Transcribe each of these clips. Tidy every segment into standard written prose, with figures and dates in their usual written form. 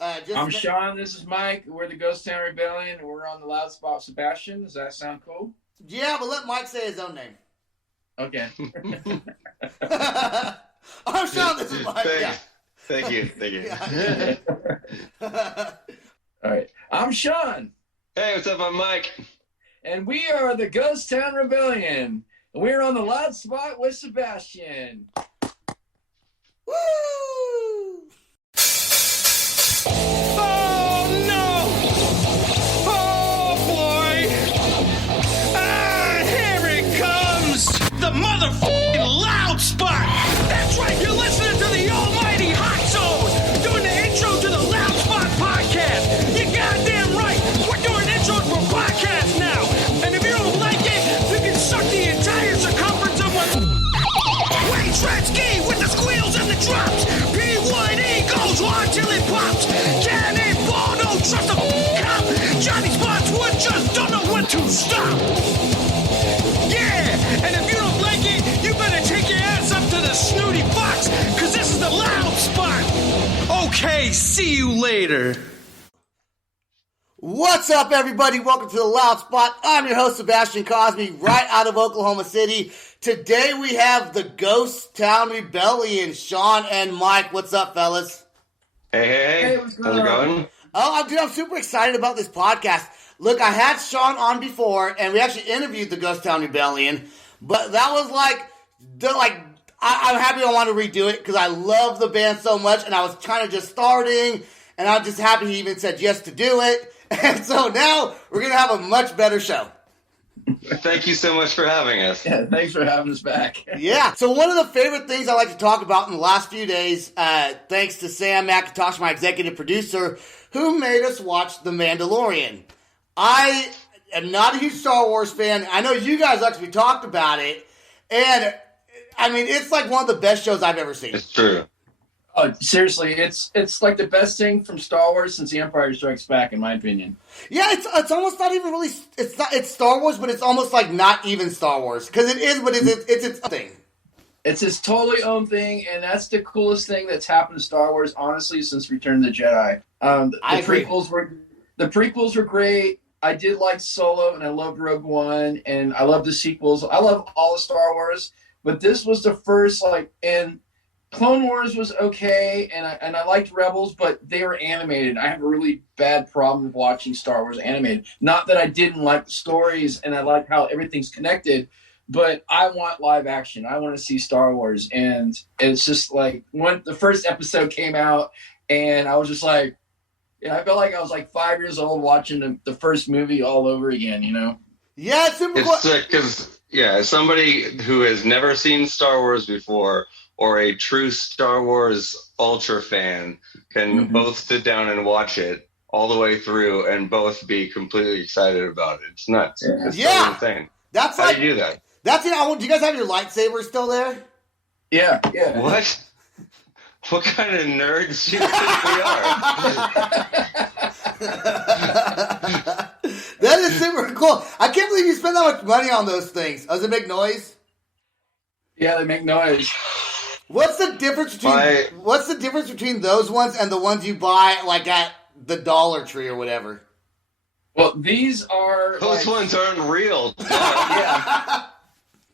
I'm Sean. This is Mike. We're the Ghost Town Rebellion. We're on the loud spot Sebastian. Does that sound cool? Yeah, but let Mike say his own name. Okay. I'm Sean. This is Mike. Thank you. Yeah. All right. I'm Sean. Hey, what's up? I'm Mike. And we are the Ghost Town Rebellion. And we're on the loud spot with Sebastian. Woo! Oh no! Oh boy! Ah, here it comes! The motherfucking loud spot! That's right, you're listening to the almighty Hot Zone! Doing the intro to the Loud Spot podcast! You're goddamn right! We're doing intros for podcasts now! And if you don't like it, you can suck the entire circumference of my Wayne Tretzky with the squeals and the drops! P1E goes on till it pops! Cannonball, don't trust a cop! Johnny Spotswood just don't know when to stop! Yeah! And if you don't like it, you better take your ass up to the Snooty Fox, cause this is the Loud Spot! Okay, see you later! What's up, everybody? Welcome to the Loud Spot. I'm your host, Sebastian Cosby, right out of Oklahoma City. Today we have the Ghost Town Rebellion, Sean and Mike. What's up, fellas? Hey, what's how's it going? Oh, I'm super excited about this podcast. Look, I had Sean on before, and we actually interviewed the Ghost Town Rebellion, but that was I'm happy I want to redo it because I love the band so much, and I was kind of just starting, and I'm just happy he even said yes to do it. And so now we're going to have a much better show. Thank you so much for having us. Yeah, thanks for having us back. Yeah. So one of the favorite things I like to talk about in the last few days, thanks to Sam McIntosh, my executive producer, who made us watch The Mandalorian. I am not a huge Star Wars fan. I know you guys actually talked about it. And, I mean, it's like one of the best shows I've ever seen. It's true. Oh, seriously, it's like the best thing from Star Wars since The Empire Strikes Back, in my opinion. Yeah, it's almost not even really, it's Star Wars, but it's almost like not even Star Wars. Because it is, but it's its thing. It's its totally own thing, and that's the coolest thing that's happened to Star Wars, honestly, since Return of the Jedi. I agree. The prequels were great. I did like Solo, and I loved Rogue One, and I love the sequels. I love all the Star Wars, but this was the first, and Clone Wars was okay, and I liked Rebels, but they were animated. I have a really bad problem with watching Star Wars animated. Not that I didn't like the stories, and I like how everything's connected, but I want live action. I want to see Star Wars, and it's just like when the first episode came out, and I was just like, I felt like I was like 5 years old watching the first movie all over again, you know? Yeah, it's super cool. It's because, as somebody who has never seen Star Wars before, or a true Star Wars ultra fan can both sit down and watch it all the way through and both be completely excited about it. It's nuts. It's so insane. That's How like, do you do that? That's it. Do you guys have your lightsabers still there? Yeah. What? What kind of nerds do you think we are? That is super cool. I can't believe you spent that much money on those things. Does it make noise? Yeah, they make noise. What's the difference between those ones and the ones you buy like at the Dollar Tree or whatever? Well, these are Those ones aren't real. Yeah.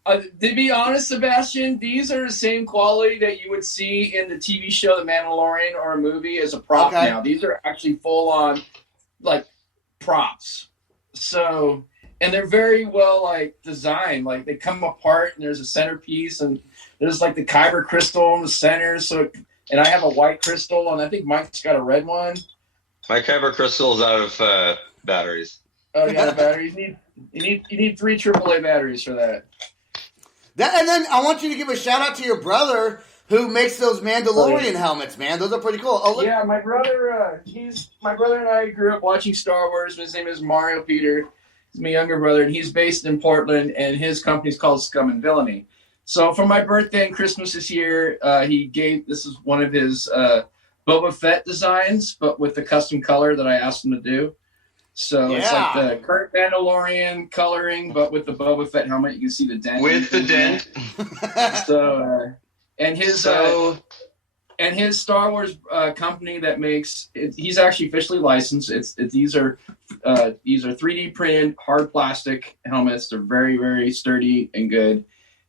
To be honest, Sebastian, these are the same quality that you would see in the TV show The Mandalorian or a movie as a prop now. These are actually full-on, props. So, and they're very well, designed. Like, they come apart, and there's a centerpiece, and there's, the Kyber crystal in the center. So, and I have a white crystal, and I think Mike's got a red one. My Kyber crystal is out of batteries. Oh, yeah, batteries. You need 3 AAA batteries for that. And then I want you to give a shout out to your brother who makes those Mandalorian helmets, man. Those are pretty cool. Oh, look. Yeah, my brother and I grew up watching Star Wars. His name is Mario Peter. He's my younger brother, and he's based in Portland, and his company's called Scum and Villainy. So for my birthday and Christmas this year, this is one of his Boba Fett designs, but with the custom color that I asked him to do. So it's like the current Mandalorian coloring, but with the Boba Fett helmet, you can see the dent. With the dent. So, and his... and his Star Wars company that makes it, he's actually officially licensed. These are 3D printed hard plastic helmets. They're very, very sturdy and good.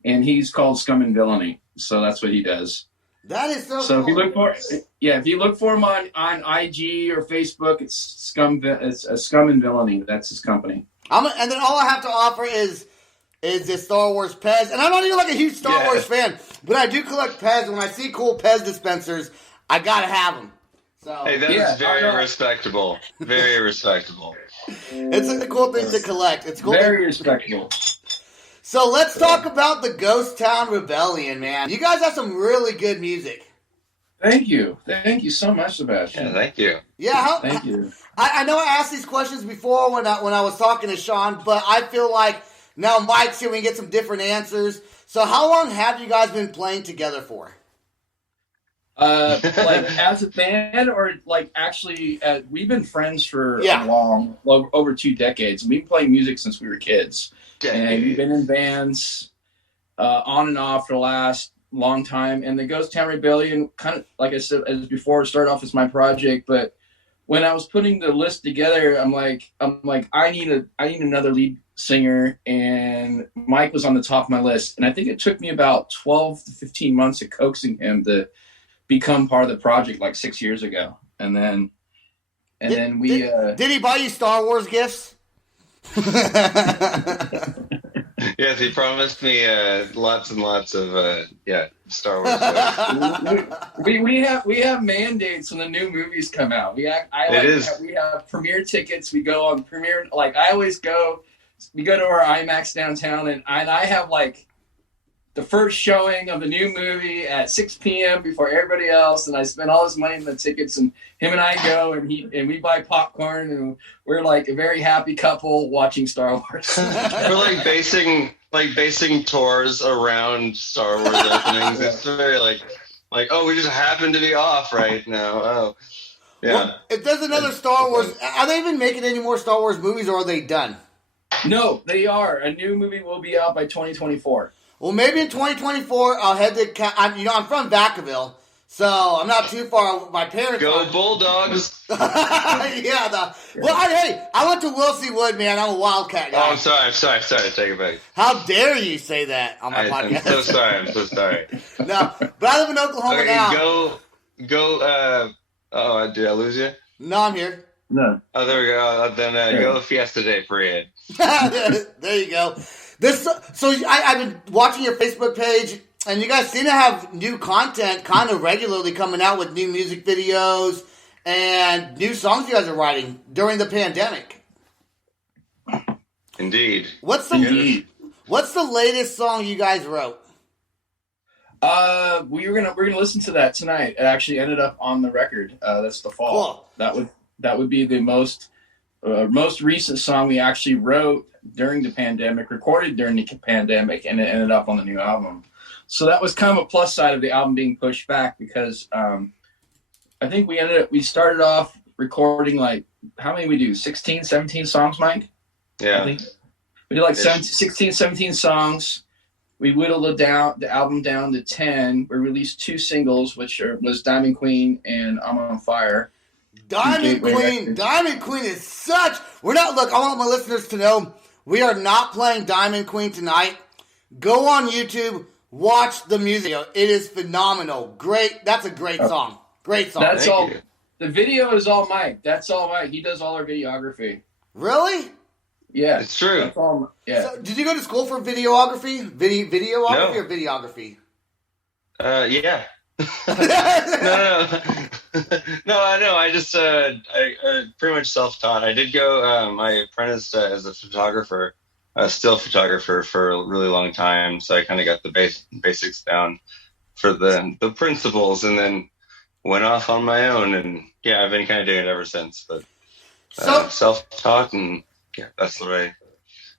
And he's called Scum and Villainy. So that's what he does. That is so So cool. if you look for him on IG or Facebook, it's Scum and Villainy. That's his company. And then all I have to offer is this Star Wars Pez. And I'm not even like a huge Star Wars fan, but I do collect Pez. When I see cool Pez dispensers, I gotta have them. So Hey, that is very respectable. Very respectable. it's a cool thing to collect. It's cool. Very respectable. So let's talk about the Ghost Town Rebellion, man. You guys have some really good music. Thank you so much, Sebastian. Yeah, thank you. Yeah, Thank you. I know I asked these questions before when I was talking to Sean, but I feel like now Mike's here, we can get some different answers. So how long have you guys been playing together for? Like as a band, or like actually, we've been friends for over 2 decades. We've been playing music since we were kids, and we've been in bands on and off for the last long time. And the Ghost Town Rebellion, kind of like I said as before, started off as my project, but when I was putting the list together, I'm like, I need another lead singer, and Mike was on the top of my list. And I think it took me about 12 to 15 months of coaxing him to become part of the project, like 6 years ago. And then we did he buy you Star Wars gifts? Yes, he promised me lots and lots of Star Wars. we have mandates when the new movies come out. We have premiere tickets. We go on premiere. Like I always go. We go to our IMAX downtown, and I have like the first showing of the new movie at 6 p.m. before everybody else, and I spend all this money on the tickets, and him and I go, and we buy popcorn, and we're like a very happy couple watching Star Wars. We're like basing tours around Star Wars openings. It's very like oh, we just happen to be off right now. Oh, yeah. Well, if there's another Star Wars, are they even making any more Star Wars movies, or are they done? No, they are. A new movie will be out by 2024. Well, maybe in 2024, I'll head to. I'm from Vacaville, so I'm not too far. My parents go Bulldogs. Well, I went to Wilsey Wood, man. I'm a Wildcat guy. Oh, I'm sorry. Take it back. How dare you say that on my podcast? I'm so sorry. No, but I live in Oklahoma now. Go. Did I lose you? No, I'm here. No. Oh, there we go. Then go Fiesta Day Parade. There you go. I've been watching your Facebook page, and you guys seem to have new content kind of regularly coming out with new music videos and new songs you guys are writing during the pandemic. Indeed. What's the latest song you guys wrote? We're gonna listen to that tonight. It actually ended up on the record. That's The Fall. Cool. That would be the most recent song we actually wrote during the pandemic, recorded during the pandemic, and it ended up on the new album. So that was kind of a plus side of the album being pushed back, because I think we started off recording, like, how many we do? 16, 17 songs, Mike? Yeah. I think we did like 16, 17 songs. We whittled the album down to 10. We released 2 singles, which was Diamond Queen and I'm on Fire. Diamond Queen is such. We're not. Look, I want my listeners to know we are not playing Diamond Queen tonight. Go on YouTube, watch the music video. It is phenomenal. Great. That's a great song. Great song. That's all. The video is all Mike. That's all Mike. He does all our videography. Really? Yeah, it's true. That's all, yeah. So, did you go to school for videography? Videography or videography? Yeah. No, I know. I just I pretty much self-taught. I did go. I apprenticed as a photographer, a still photographer, for a really long time. So I kind of got the basics down for the principles, and then went off on my own. And yeah, I've been kind of doing it ever since. But self-taught, and yeah, that's the way.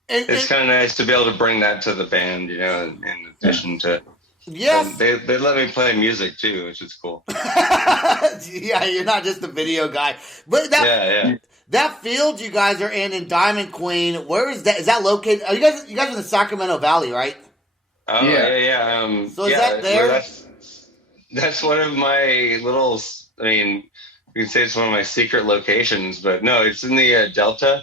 It's kind of nice to be able to bring that to the band, in addition to. Yes. They let me play music too, which is cool. Yeah, you're not just a video guy. But that field you guys are in Diamond Queen, where is that? Is that located? Are you guys in the Sacramento Valley, right? Oh, yeah. So is that there? That's one of my little. I mean, you can say it's one of my secret locations, but no, it's in the Delta.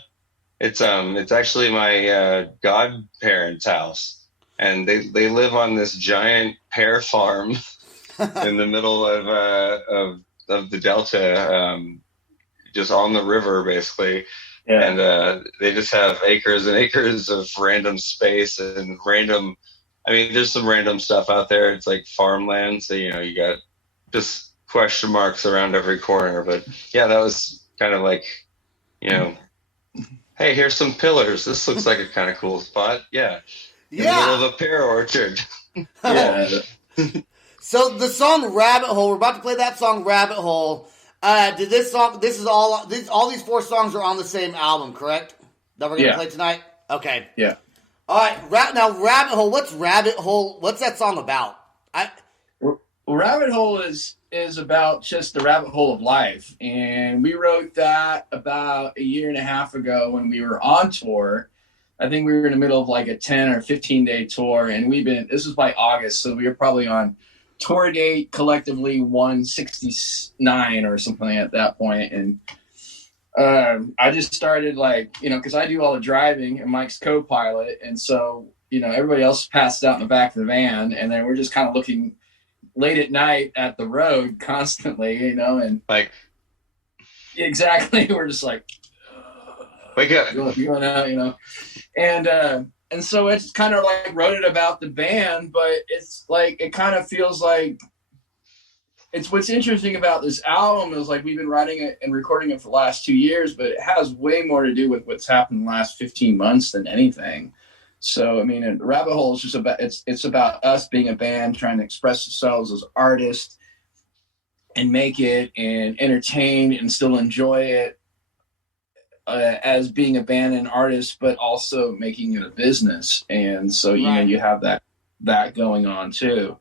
It's actually my godparents' house, and they live on this giant pear farm in the middle of the Delta, just on the river, basically. Yeah. And they just have acres and acres of random space and random. I mean, there's some random stuff out there. It's like farmland, so you got just question marks around every corner. But yeah, that was kind of like, hey, here's some pillars. This looks like a kind of cool spot. Yeah. In the middle of a pear orchard. Yeah. So the song Rabbit Hole, we're about to play that song Rabbit Hole. Did this song, all these 4 songs are on the same album, correct? That we're going to play tonight? Okay. Yeah. All right. Now, Rabbit Hole, what's Rabbit Hole? What's that song about? Well, Rabbit Hole is about just the rabbit hole of life. And we wrote that about a year and a half ago when we were on tour. I think we were in the middle of like a 10 or 15-day tour. And this was by August, so we were probably on tour date collectively 169 or something at that point. And I just started because I do all the driving and Mike's co-pilot. And so, everybody else passed out in the back of the van. And then we're just kind of looking late at night at the road constantly, and like, exactly. We're just like, wake up, going out, and so it's kind of like wrote it about the band, but it's like, it kind of feels like it's what's interesting about this album is like we've been writing it and recording it for the last 2 years, but it has way more to do with what's happened in the last 15 months than anything. So, I mean, Rabbit Hole is just about, it's about us being a band trying to express ourselves as artists and make it and entertain and still enjoy it as being a band and artist, but also making it a business. And so, you have that going on too.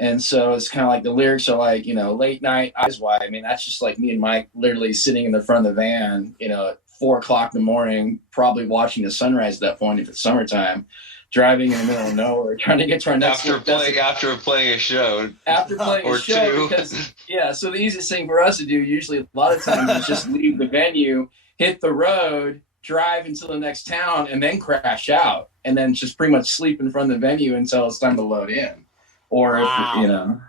And so it's kind of like the lyrics are like, late night eyes wide. I mean, that's just like me and Mike literally sitting in the front of the van, at 4 o'clock in the morning, probably watching the sunrise at that point if it's summertime, driving in the middle of nowhere, trying to get to our next after playing a show. After playing a show, because so the easiest thing for us to do usually a lot of times is just leave the venue, hit the road, drive into the next town, and then crash out, and then just pretty much sleep in front of the venue until it's time to load in. Or wow.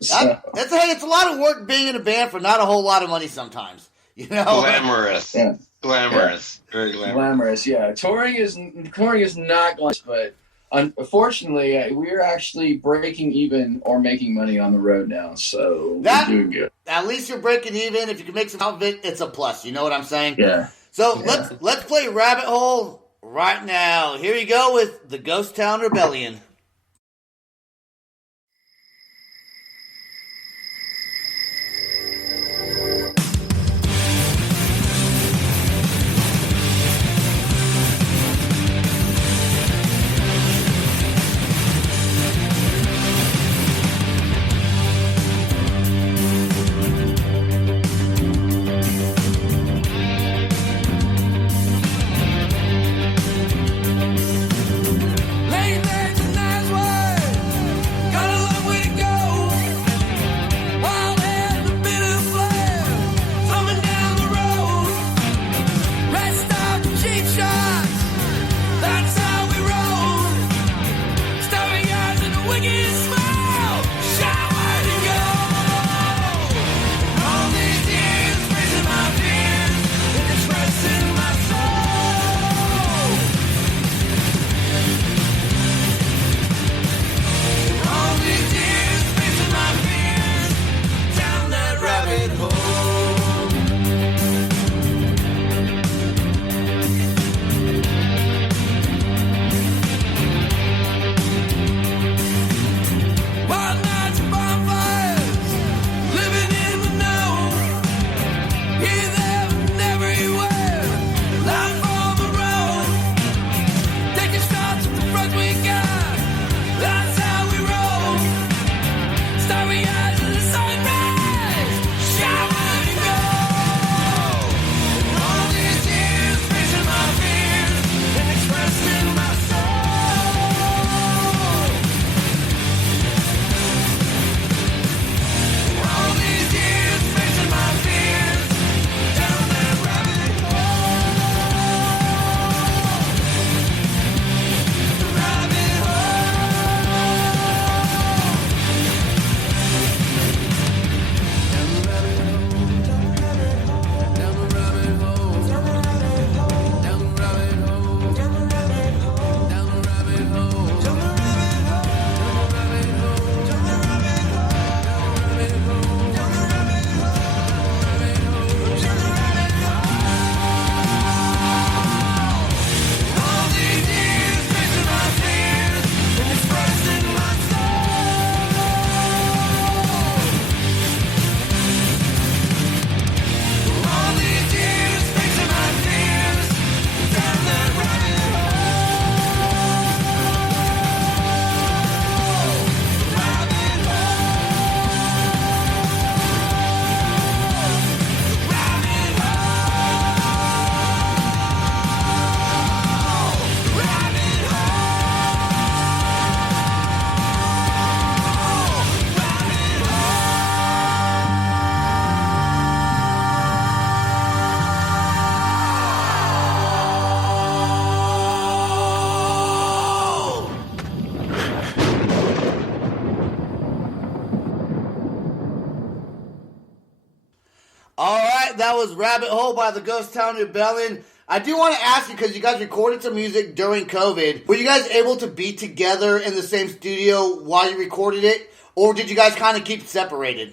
It's a lot of work being in a band for not a whole lot of money sometimes. Glamorous. Yeah. Glamorous. Yeah. Very glamorous. Yeah. Touring is not glamorous, but unfortunately, we're actually breaking even or making money on the road now. So we're doing good. At least you're breaking even. If you can make some out of it, it's a plus. You know what I'm saying? Yeah. So let's play Rabbit Hole right now. Here we go with the Ghost Town Rebellion. Late night tonight. right, that was Rabbit Hole by the Ghost Town Rebellion. I do want to ask you, because you guys recorded some music during COVID, were you guys able to be together in the same studio while you recorded it, or did you guys kind of keep separated?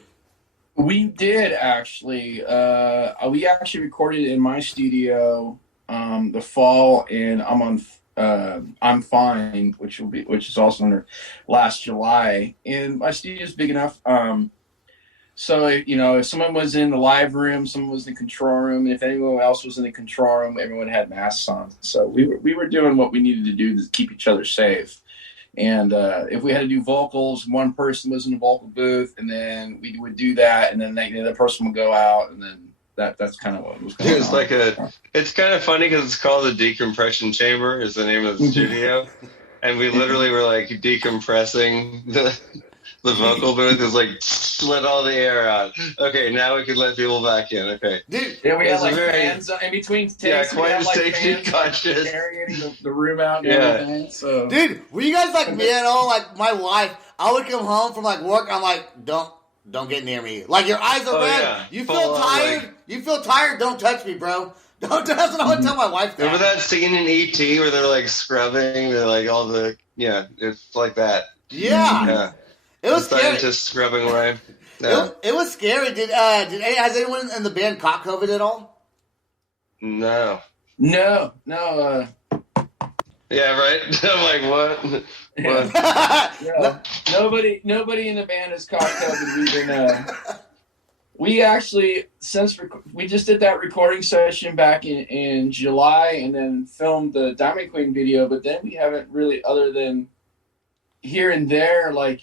We did actually. We actually recorded in my studio the fall, and I'm Fine, which is also under last July. And my studio is big enough. So, if someone was in the live room, someone was in the control room, and if anyone else was in the control room, everyone had masks on. So we were doing what we needed to do to keep each other safe. And if we had to do vocals, one person was in the vocal booth, and then we would do that, and then the other person would go out, and then that's kind of what was going on. It's like it's kind of funny because it's called the Decompression Chamber is the name of the studio, and we literally were like decompressing the vocal booth. Is like let all the air out. Okay, now we can let people back in. Okay. Dude, Yeah, we had like fans in between takes. Yeah, We quite had, a like, safety fans, conscious. carrying the room out and Yeah. everything. So dude, were you guys like me at all? Like my wife, I would come home from like work, I'm like, don't get near me. Like your eyes are Oh, red. yeah. You Full feel on, tired. like- You feel tired. Don't touch me, bro. That's what I would tell my wife. That. Remember that scene in E.T. where they're like scrubbing, they're like all the it's like that. Yeah. Yeah. It was The scary. scientists scrubbing away. Yeah. It was scary. Has anyone in the band caught COVID at all? No. no. Yeah, right? I'm like, what? What? No, nobody in the band has caught COVID. We've been, we actually we just did that recording session back in July, and then filmed the Diamond Queen video. But then we haven't really, other than here and there, like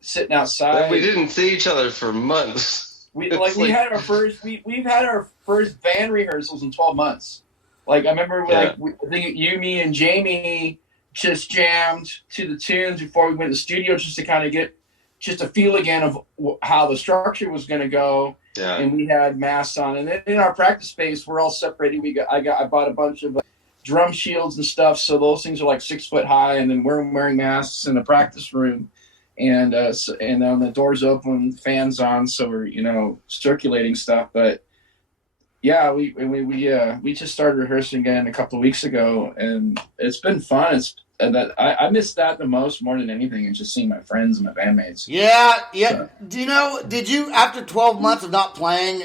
sitting outside. We didn't see each other for months. We had our first. We've had our first band rehearsals in 12 months. Like I remember, I think you, me, and Jamie just jammed to the tunes before we went to the studio, just to kind of get just a feel again of how the structure was going to go. Yeah. And we had masks on, and then in our practice space, we're all separated. I bought a bunch of drum shields and stuff, so those things are like 6 foot high, and then we're wearing masks in the practice room. And and then the doors open, fans on, so we're circulating stuff. But yeah, we just started rehearsing again a couple of weeks ago, and it's been fun. I miss that the most, more than anything, and just seeing my friends and my bandmates. Yeah. Did you, after 12 months of not playing,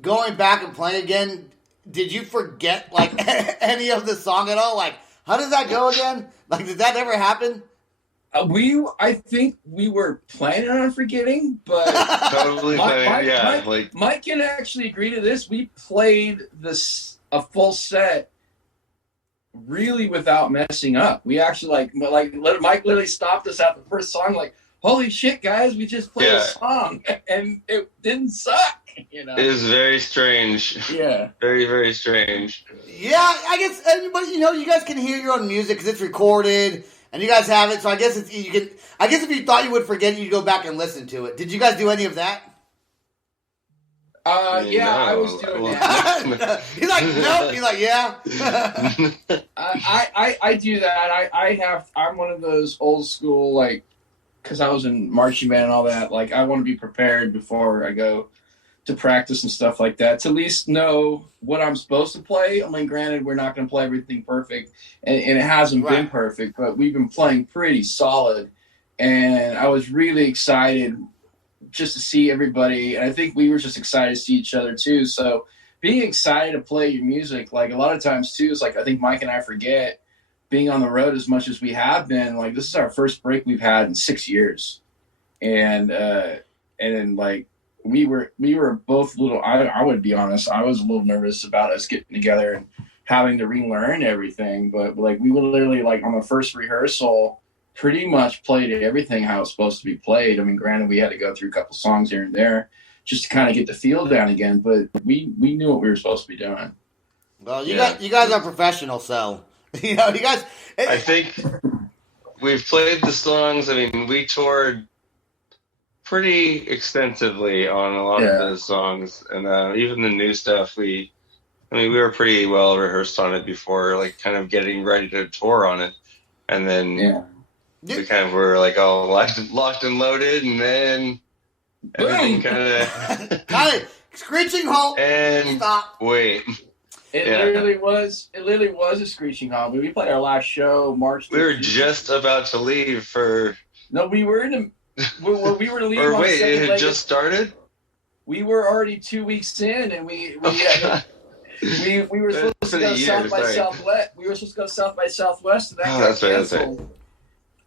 going back and playing again, did you forget like any of the song at all? Like, how does that go again? Like, did that ever happen? I think we were planning on forgetting, but Totally fine. Mike can actually agree to this. We played a full set really without messing up. We actually Mike literally stopped us at the first song, like, holy shit, guys, we just played a song and it didn't suck. It is very strange. Yeah. Very, very strange. Yeah, I guess anybody, you guys can hear your own music because it's recorded and you guys have it. So I guess I guess if you thought you would forget it, you'd go back and listen to it. Did you guys do any of that? I was doing that. He's like, nope. He's like, yeah. I do that. I'm one of those old school, like, because I was in marching band and all that. Like, I want to be prepared before I go to practice and stuff like that, to at least know what I'm supposed to play. I mean, granted, we're not going to play everything perfect, and it hasn't been perfect, but we've been playing pretty solid. And I was really excited just to see everybody, and I think we were just excited to see each other too. So being excited to play your music, like a lot of times too, is like, I think Mike and I forget, being on the road as much as we have been, like, this is our first break we've had in 6 years. And like, we were both a little, I would be honest, I was a little nervous about us getting together and having to relearn everything. But like, we would literally, like, on the first rehearsal, pretty much played everything how it's supposed to be played. I mean, granted, we had to go through a couple songs here and there just to kind of get the feel down again, but we knew what we were supposed to be doing. Well, you guys are professional, so you guys. I think we've played the songs. I mean, we toured pretty extensively on a lot of those songs, and even the new stuff. We were pretty well rehearsed on it before, like, kind of getting ready to tour on it, and then we kind of were like all locked and loaded, and then everything kind of Screeching halt. And Stop. wait, It Yeah. literally was a screeching halt. We played our last show March 13th. we were just about to leave for. No, we were in a. We were leaving Or on the wait, second it had leg. just started. We were already 2 weeks in, and we Oh, were supposed It's to been a go year, South by sorry. Southwest. We were supposed to go South by Southwest, and that Oh, got that's right, that's right. canceled.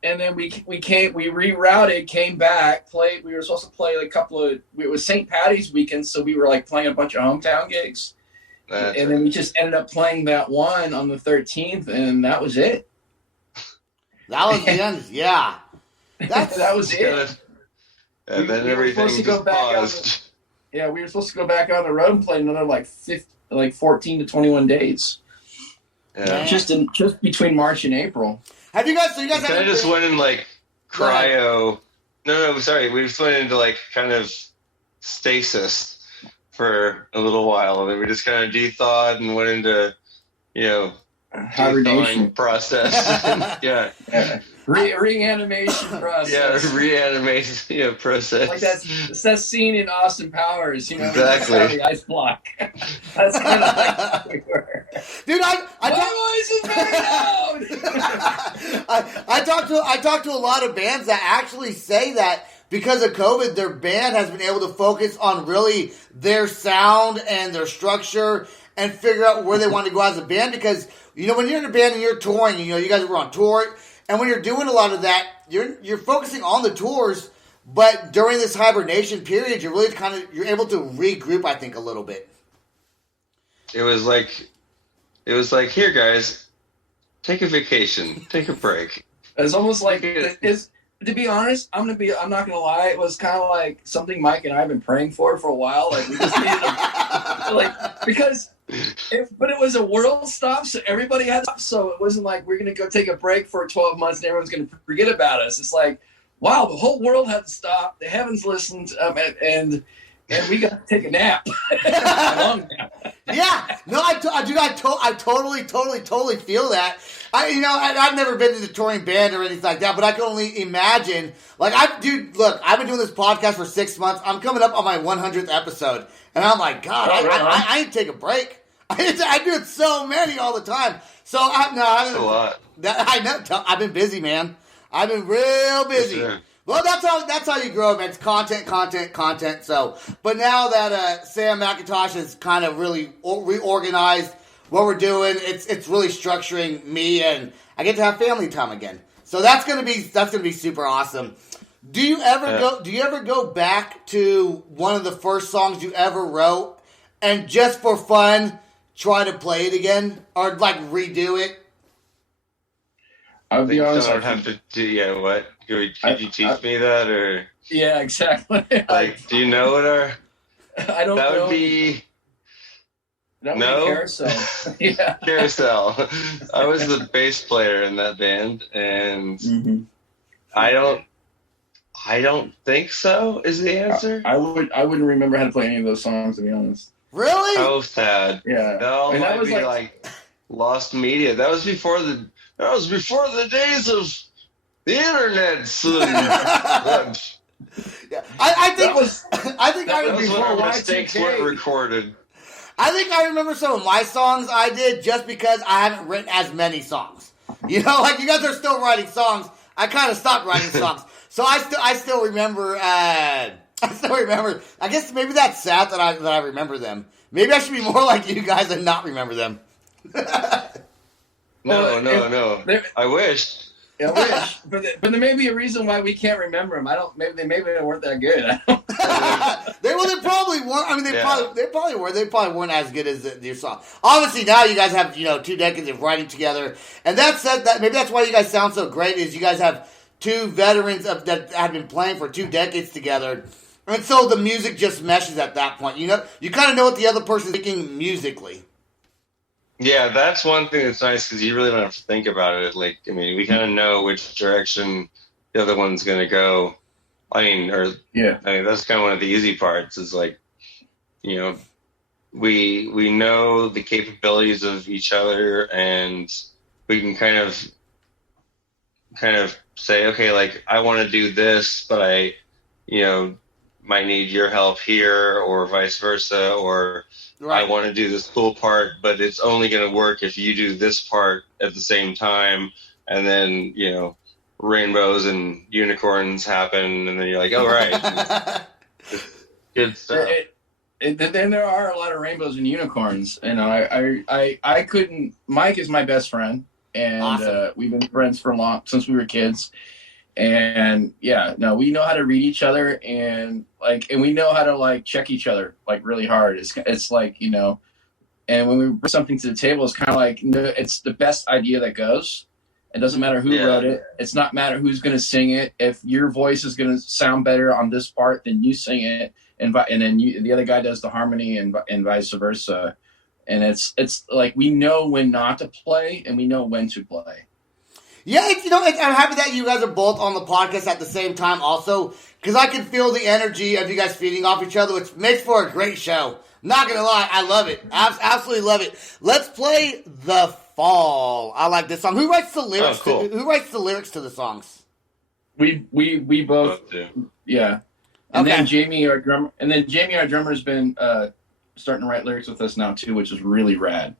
And then we rerouted, came back, played. We were supposed to play like a couple of. It was St. Patty's weekend, so we were like playing a bunch of hometown gigs. That's And then we just ended up playing that one on the 13th, and that was it. That was the end. Yeah. That's, That was it. good. And then we were everything supposed to go just back out paused. Yeah, we were supposed to go back on the road and play another like 14 to 21 days, Yeah. just between March and April. have you guys? So you guys We kind of haven't just been- went in like Go ahead. cryo. No, sorry. We just went into like kind of stasis for a little while, and then we just kind of de-thawed and went into, Hibernation. de-thawing process. yeah, Reanimation process. yeah, reanimation process. Like that scene in Austin Powers, Exactly. outside the ice block. That's kind of like we were. Dude, My voice is very loud. I talked to a lot of bands that actually say that because of COVID, their band has been able to focus on really their sound and their structure and figure out where they want to go as a band. Because when you're in a band and you're touring, you guys were on tour, and when you're doing a lot of that, you're focusing on the tours. But during this hibernation period, you're really you're able to regroup, I think, a little bit. It was like, here, guys, take a vacation, take a break. It's almost like to be honest, I'm not gonna lie. It was kind of like something Mike and I have been praying for a while. Like we just needed but it was a world stop, so everybody had to. So it wasn't like we're gonna go take a break for 12 months and everyone's gonna forget about us. It's like, wow, the whole world had to stop. The heavens listened, and we got to take a nap. A long nap. Yeah, no, I totally feel that. I've never been in a touring band or anything like that, but I can only imagine. Like, I've been doing this podcast for 6 months. I'm coming up on my 100th episode, and I'm like, God, I need to take a break. I do it so many all the time. So That's a lot. I know. I've been busy, man. I've been real busy. Sure. Well, that's how you grow, man. It's content. So, but now that Sam McIntosh has kind of really reorganized what we're doing, it's really structuring me, and I get to have family time again. So that's gonna be super awesome. Do you ever go back to one of the first songs you ever wrote and just for fun try to play it again or like redo it? I'll be honest. I would have to do. What? Could you teach me that, or Yeah, exactly. like, do you know what our? I don't That know. would be That would no? be Carousel. Yeah. Carousel. I was the bass player in that band, and Mm-hmm. I don't think so. Is the answer? I wouldn't remember how to play any of those songs, to be honest. Really? Oh, sad. Yeah. No, And that might was be like lost media. That was before the days of the internet. Yeah. I think That was I think I That was when our before mistakes Y2K. weren't recorded. I think I remember some of my songs I did just because I haven't written as many songs. Like you guys are still writing songs. I kind of stopped writing songs, so I still remember. I guess maybe that's sad that I remember them. Maybe I should be more like you guys and not remember them. No. There- I wish. I wish, but there may be a reason why we can't remember them. Maybe they weren't that good. I don't They probably weren't. I mean, they Yeah. probably were. They probably weren't as good as your song. Obviously, now you guys have 2 decades of writing together, and that said, that maybe that's why you guys sound so great. Is you guys have 2 veterans that have been playing for 2 decades together, and so the music just meshes at that point. You kind of know what the other person's thinking musically. Yeah, that's one thing that's nice because you really don't have to think about it. Like, I mean, we kind of know which direction the other one's going to go. Yeah. That's kind of one of the easy parts is like, we know the capabilities of each other, and we can kind of say, okay, like I want to do this, but might need your help here, or vice versa, or I Right. want to do this cool part, but it's only going to work if you do this part at the same time. And then, rainbows and unicorns happen, and then you're like, oh, right. Good stuff. Then there are a lot of rainbows and unicorns. And I couldn't. Mike is my best friend, and Awesome. we've been friends since we were kids. And yeah, no, we know how to read each other, and we know how to like check each other like really hard. It's like, and when we bring something to the table, it's kind of like, it's the best idea that goes. It doesn't matter who wrote it. It's not matter who's going to sing it. If your voice is going to sound better on this part, then you sing it, and then the other guy does the harmony, and vice versa. And it's like we know when not to play, and we know when to play. Yeah, I'm happy that you guys are both on the podcast at the same time also, because I can feel the energy of you guys feeding off each other, which makes for a great show. Not gonna lie, I love it. Absolutely love it. Let's play The Fall. I like this song. Who writes the lyrics? Oh, cool. Who writes the lyrics to the songs? We both, Both do. yeah. And Okay. then Jamie, our drummer, has been starting to write lyrics with us now too, which is really rad.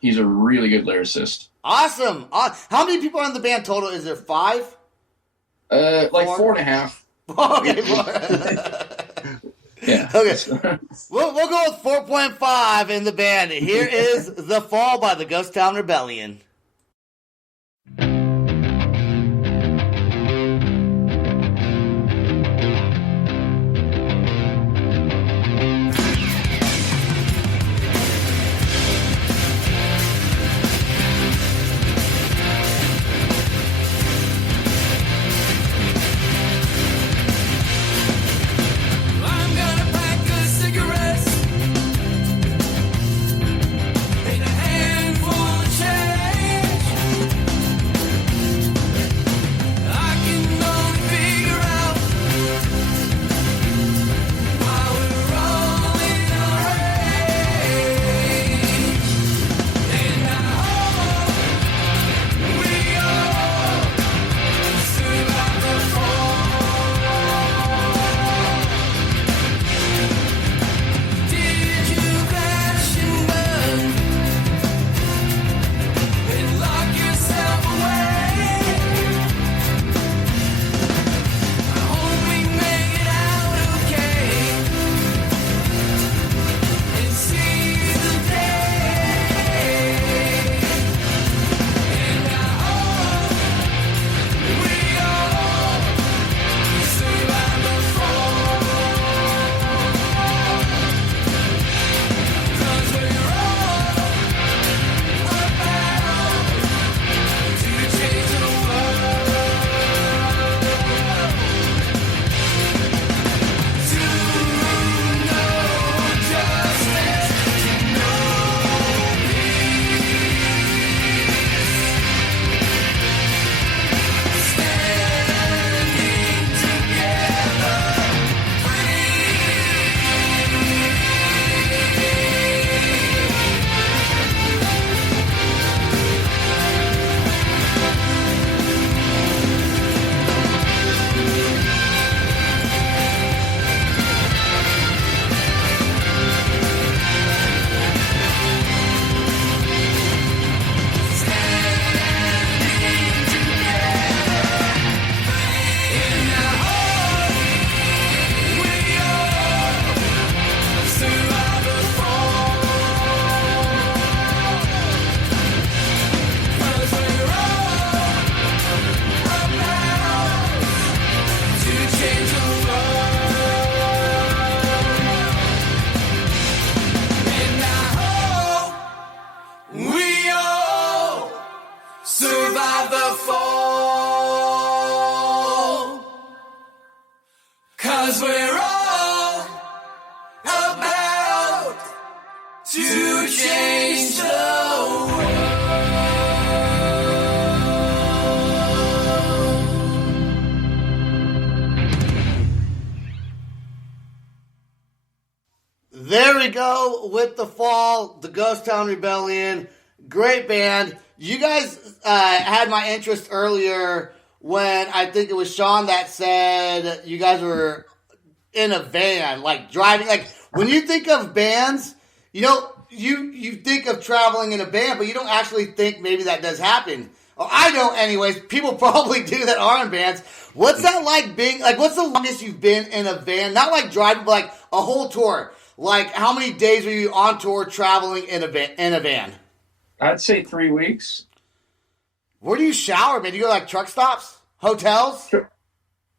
He's a really good lyricist. Awesome. How many people are in the band total? Is there 5? Like 4.5. Okay. 4. Yeah. Okay. We'll go with 4.5 in the band. Here is The Fall by the Ghost Town Rebellion. I'm gonna pack a cigarettes in a handful of change. I can only figure out why we're all in a rage, and I hope we all survive the fall. Did you crash and burn and lock yourself away? I hope we make it out okay and see the day. And I hope we all survive the fall. 'Cause we're all about to change the world. To know justice, to know peace. Standing together, survive the fall. 'Cause we're all about to change the world. And I hope we all survive the fall. 'Cause we're all about to change the world. There we go with The Fall, the Ghost Town Rebellion. Great band. You guys had my interest earlier when I think it was Sean that said you guys were in a van, like driving? Like when you think of bands, you know, you think of traveling in a van, but you don't actually think maybe that does happen. Or I don't, anyways. People probably do that are in vans. What's that like being, like, what's the longest you've been in a van? Not like driving, but like a whole tour. Like, how many days were you on tour traveling in a van? I'd say 3 weeks. Where do you shower, man? Do you go like truck stops, hotels?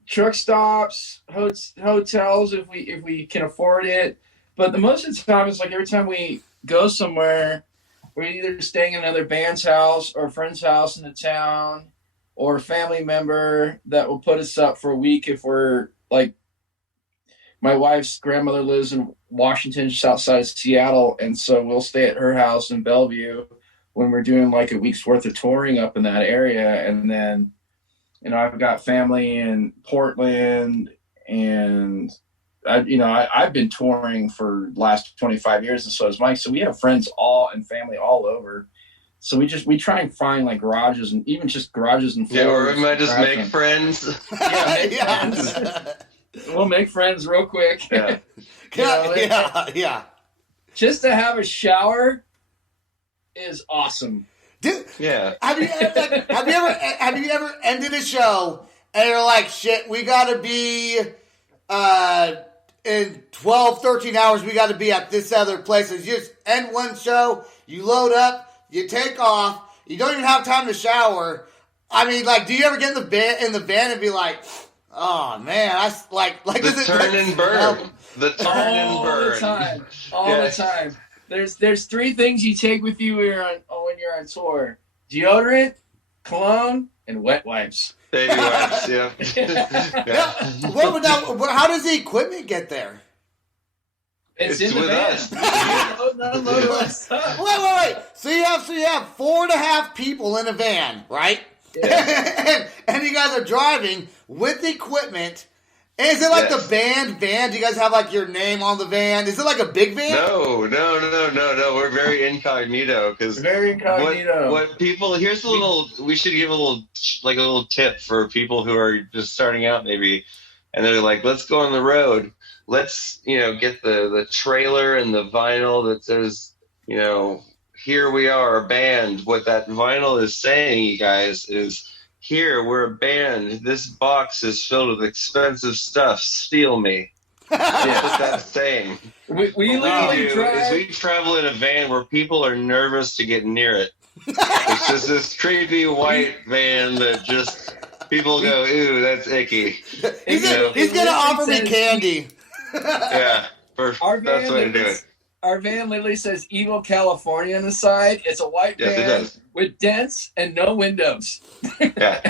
Truck stops, hotels if we can afford it. But the most of the time, it's like every time we go somewhere, we're either staying in another band's house or a friend's house in the town, or a family member that will put us up for a week if we're like, my wife's grandmother lives in Washington, just outside of Seattle, and so we'll stay at her house in Bellevue when we're doing like a week's worth of touring up in that area. And then, you know, I've got family in Portland, and I've been touring for the last 25 years, and so has Mike. So we have friends and family all over. So we try and find like garages, and even just garages and floors. Yeah, or we might just make friends. Friends. We'll make friends real quick. Yeah. Yeah. Just to have a shower is awesome. Dude, Yeah. have you ever ended a show and you're like, shit, we gotta be in 12, 13 hours, we gotta be at this other place. You just end one show, you load up, you take off, you don't even have time to shower. I mean, like, do you ever get in the van and be like, oh man, I like The turn and burn. The turn and burn. All the time. There's 3 things you take with you when you're on tour: deodorant, cologne, and wet wipes. Baby wipes, yeah. Yeah. How does the equipment get there? It's in the with van. us. Unload our stuff. Wait. So you have 4.5 people in a van, right? Yeah. and you guys are driving with equipment. Is it like the band van? Do you guys have like your name on the van? Is it like a big van? No. We're very incognito because Very incognito. What people? Here's a little. We should give a little tip for people who are just starting out, maybe, and they're like, "Let's go on the road. Let's get the trailer and the vinyl that says here we are, a band." What that vinyl is saying, you guys, is, here, we're a band. This box is filled with expensive stuff. Steal me. That's what that's saying. We literally drive. We travel in a van where people are nervous to get near it. It's just this creepy white van that just people go, ooh, that's icky. He's going to offer me candy. Yeah, that's the way to do it. Our van literally says Evil California on the side. It's a white Yes, it van does. with dents and no windows. Yeah.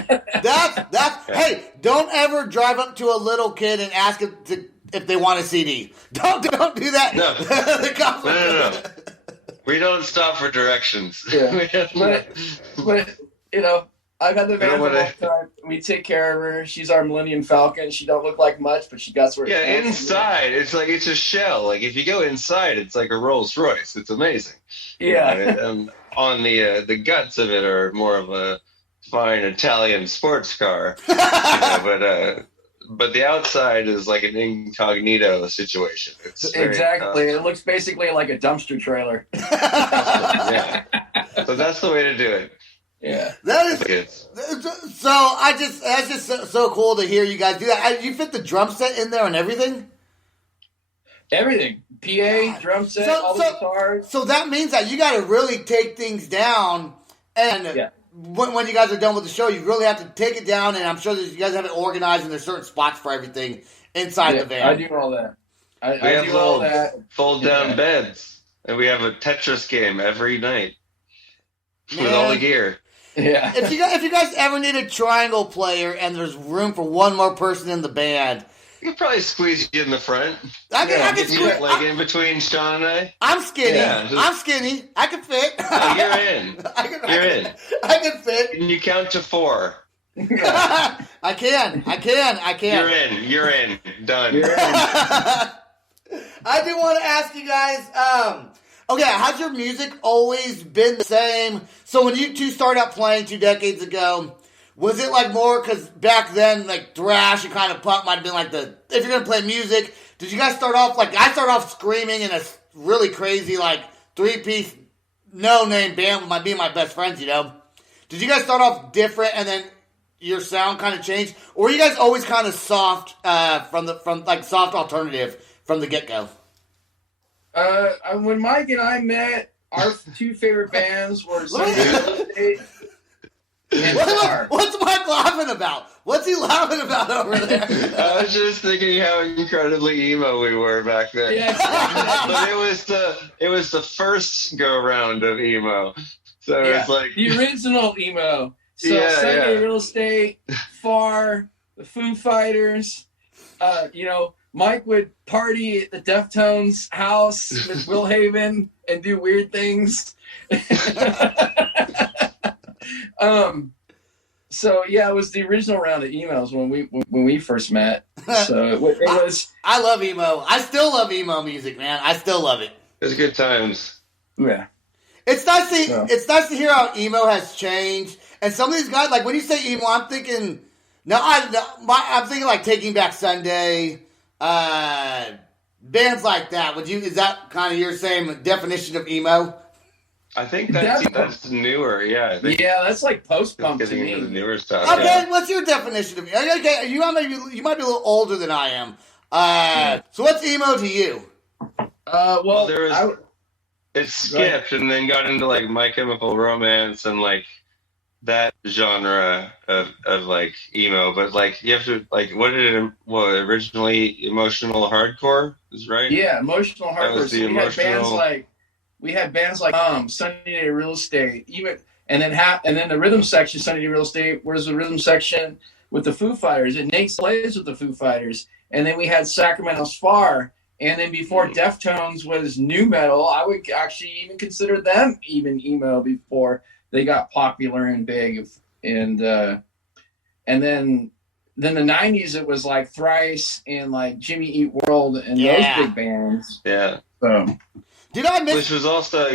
Hey, don't ever drive up to a little kid and ask him if they want a CD. Don't do that. No. No. We don't stop for directions. Yeah. but I got the van for a long time. We take care of her. She's our Millennium Falcon. She don't look like much, but she got where. Yeah, inside it's like it's a shell. Like if you go inside, it's like a Rolls Royce. It's amazing. Yeah. On the guts of it are more of a fine Italian sports car. But the outside is like an incognito situation. It's exactly. It looks basically like a dumpster trailer. Yeah. So that's the way to do it. Yeah. That is so. That's just so cool to hear you guys do that. You fit the drum set in there and everything. Everything. PA, drum set, all the guitars. So that means that you got to really take things down, and when you guys are done with the show, you really have to take it down. And I'm sure that you guys have it organized, and there's certain spots for everything inside the van. I do all that. We have little fold-down beds, and we have a Tetris game every night with all the gear. Yeah. If you guys ever need a triangle player and there's room for one more person in the band, you could probably squeeze you in the front. I can squeeze. Like in between Sean and I. I'm skinny. Yeah, I'm skinny. I can fit. No, you're in. You're in. I can fit. And you count to 4. I can. You're in. Done. You're in. I do want to ask you guys, okay, has your music always been the same? So when you two started out playing 2 decades ago, Was it like more because back then, like thrash and kind of punk might have been like if you're gonna play music, did you guys start off like I started off screaming in a really crazy like 3-piece no name band with me and my best friends, you know? Did you guys start off different and then your sound kind of changed, or were you guys always kind of soft from soft alternative from the get go? When Mike and I met, our two favorite bands were Sunday Real Estate and Far. What's Mike laughing about? What's he laughing about over there? I was just thinking how incredibly emo we were back then. Yeah, But it was the first go round of emo. So it's like the original emo. So Yeah, Sunday yeah. Real Estate, Far, the Foo Fighters. Mike would party at the Deftones house with Will Haven and do weird things. So yeah, it was the original round of emos when we first met. So it was. I love emo. I still love emo music, man. I still love it. it was good times. Yeah. It's nice to hear how emo has changed. And some of these guys, like when you say emo, I'm thinking I'm thinking like Taking Back Sunday, bands like that. Is that kind of your same definition of emo? I think that's newer. Yeah, I think Yeah, that's like post-punk to getting into the me. newer stuff. Okay, Yeah. what's your definition of emo? Okay, you might be a little older than I am. So what's emo to you? Well, there was- It skipped and then got into like My Chemical Romance and like that genre of like emo, but like you have to like originally emotional hardcore is right? yeah, emotional That was hardcore. the So we had bands like Sunday Day Real Estate, and then the rhythm section, Sunday Day Real Estate, where's the rhythm section with the Foo Fighters, and Nate plays with the Foo Fighters, and then we had Sacramento's Far, and then before Deftones was new metal, I would actually even consider them even emo before they got popular and big, and then the 90s it was like Thrice and like Jimmy Eat World and those big bands. Yeah. So. Which was also,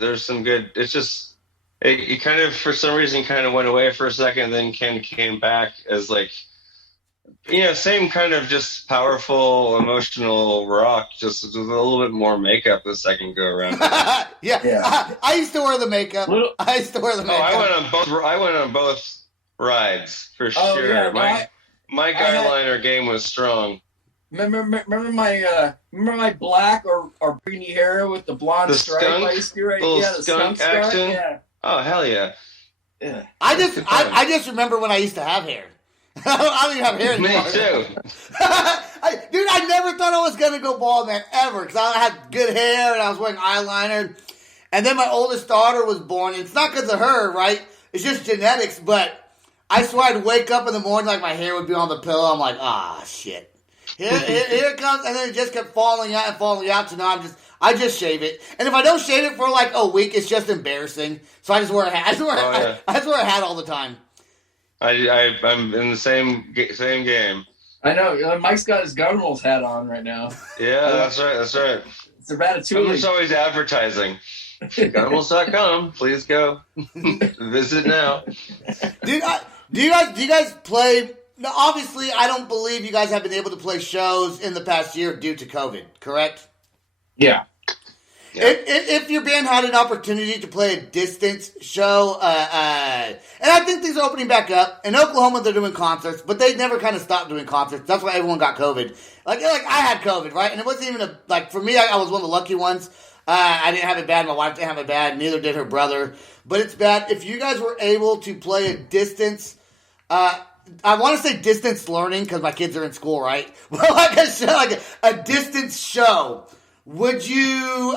there's some good. It's just it kind of for some reason kind of went away for a second, then came back as like, same kind of just powerful emotional rock, just with a little bit more makeup the second go around. Yeah. I used to wear the makeup. I used to wear the makeup. I went on both rides for sure. Yeah, my guyliner game was strong. Remember my black or greeny hair with the blonde stripe skunk? I used to do, right? Little Yeah, the skunk skunk action? Yeah. Oh hell yeah! Yeah. I just remember when I used to have hair. I don't even have hair anymore. Me too. Dude, I never thought I was gonna go bald, man, ever, because I had good hair and I was wearing eyeliner. And then my oldest daughter was born. And it's not because of her, right? It's just genetics. But I swear I'd wake up in the morning like my hair would be on the pillow. I'm like, shit. Here it comes, and then it just kept falling out and falling out. So now I just shave it, and if I don't shave it for like a week, it's just embarrassing. So I just wear a hat. I just wear a hat all the time. I'm in the same game. I know. Mike's got his Gunrules hat on right now. Yeah, that's right. It's a Ratatouille. Someone's always advertising. Gunrules.com. Please go visit now. Do you guys play? Now, obviously, I don't believe you guys have been able to play shows in the past year due to COVID, correct? Yeah. If your band had an opportunity to play a distance show, and I think things are opening back up. In Oklahoma, they're doing concerts, but they never kind of stopped doing concerts. That's why everyone got COVID. Like I had COVID, right? And it wasn't even for me, I was one of the lucky ones. I didn't have it bad. My wife didn't have it bad. Neither did her brother. But it's bad. If you guys were able to play a distance, I want to say distance learning because my kids are in school, right? But like a distance show, would you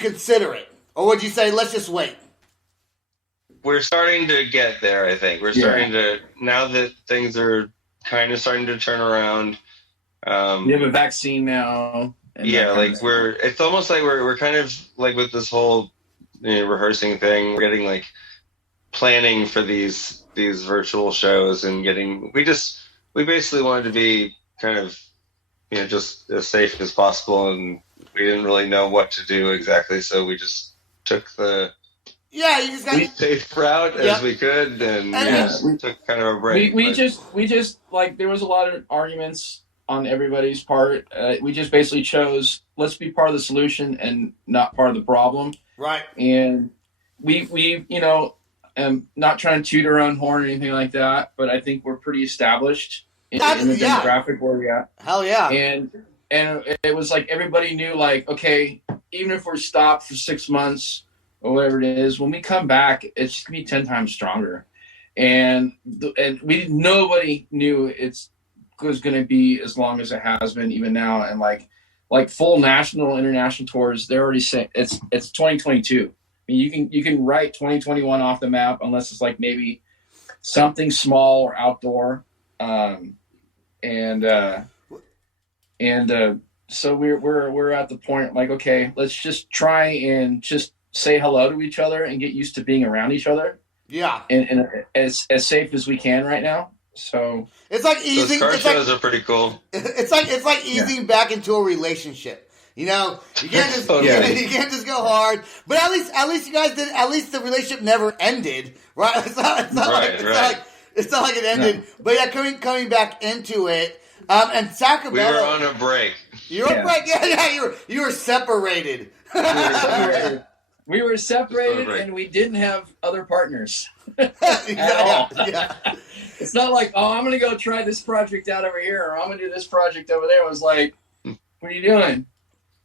consider it, or would you say let's just wait? We're starting to get there. I think we're starting to, now that things are kind of starting to turn around. We have a vaccine now. Yeah, like it's almost like we're kind of like with this whole rehearsing thing. We're getting like planning for these virtual shows and we basically wanted to be kind of just as safe as possible, and we didn't really know what to do exactly, so we just took the Yeah, you just got. We safe route as we could, and And took kind of a break. We just like there was a lot of arguments on everybody's part. We just basically chose let's be part of the solution and not part of the problem. Right. And we not trying to toot our own horn or anything like that, but I think we're pretty established in the demographic where we're at. Hell yeah. And it was like everybody knew, like, okay, even if we're stopped for 6 months or whatever it is, when we come back, it's just gonna be 10 times stronger. And nobody knew it was gonna be as long as it has been, even now. And like full national, international tours, they're already saying it's 2022. I mean, you can write 2021 off the map unless it's like maybe something small or outdoor. So we're at the point like, okay, let's just try and just say hello to each other and get used to being around each other. Yeah. And as safe as we can right now. So it's like easing. Those car shows are pretty cool. It's like easing back into a relationship. You know, you can't just you can't just go hard. But at least you guys did. At least the relationship never ended, right? It's not like it ended. No. But yeah, coming back into it. And Sacramento. We were on a break. You were on a break. Yeah. You were separated. We were separated, and we didn't have other partners. Yeah. It's not like, oh, I'm going to go try this project out over here, or I'm going to do this project over there. It was like, what are you doing?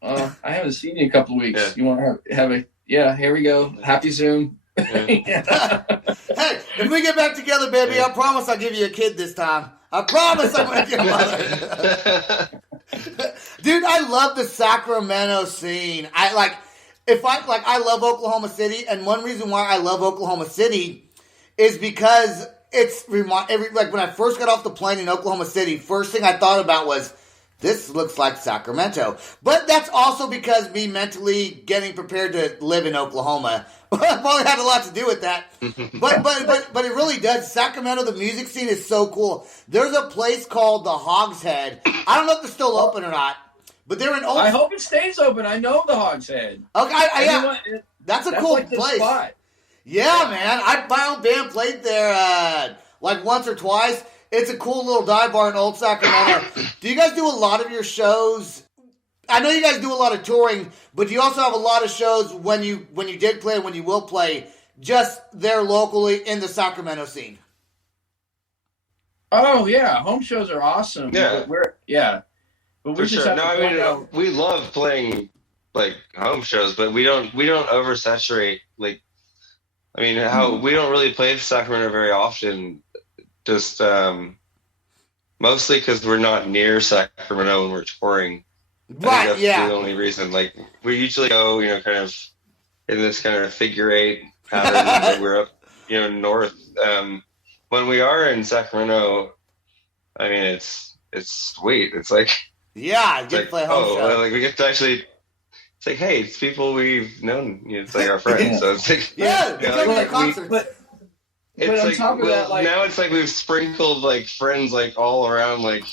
I haven't seen you in a couple of weeks. Yeah. You want to have a, here we go. Happy Zoom. Yeah. Hey, if we get back together, baby, I promise I'll give you a kid this time. I promise I'm going to get mother. Dude, I love the Sacramento scene. I love Oklahoma City, and one reason why I love Oklahoma City is because when I first got off the plane in Oklahoma City, first thing I thought about was, this looks like Sacramento. But that's also because me mentally getting prepared to live in Oklahoma probably had a lot to do with that. But it really does. Sacramento, the music scene is so cool. There's a place called the Hogs Head. I don't know if they're still open or not. But they're in I hope it stays open. I know the Hogs Head. Okay, that's a cool like place. Spot. Yeah, man. My own band played there like once or twice. It's a cool little dive bar in Old Sacramento. Do you guys do a lot of your shows? I know you guys do a lot of touring, but do you also have a lot of shows when you did play and when you will play just there locally in the Sacramento scene? Oh yeah, home shows are awesome. Yeah, but we just have we love playing like home shows, but we don't oversaturate. Like, I mean, we don't really play Sacramento very often. Just mostly because we're not near Sacramento when we're touring. Right, that's the only reason. Like, we usually go, kind of in this kind of figure eight pattern. We're up, north. When we are in Sacramento, I mean, it's sweet. It's like, yeah, get to play home show. Like we get to actually. It's like, hey, it's people we've known. It's like our friends. So it's like, concerts. But it's on like, top of that, like, now it's like we've sprinkled like friends like all around, like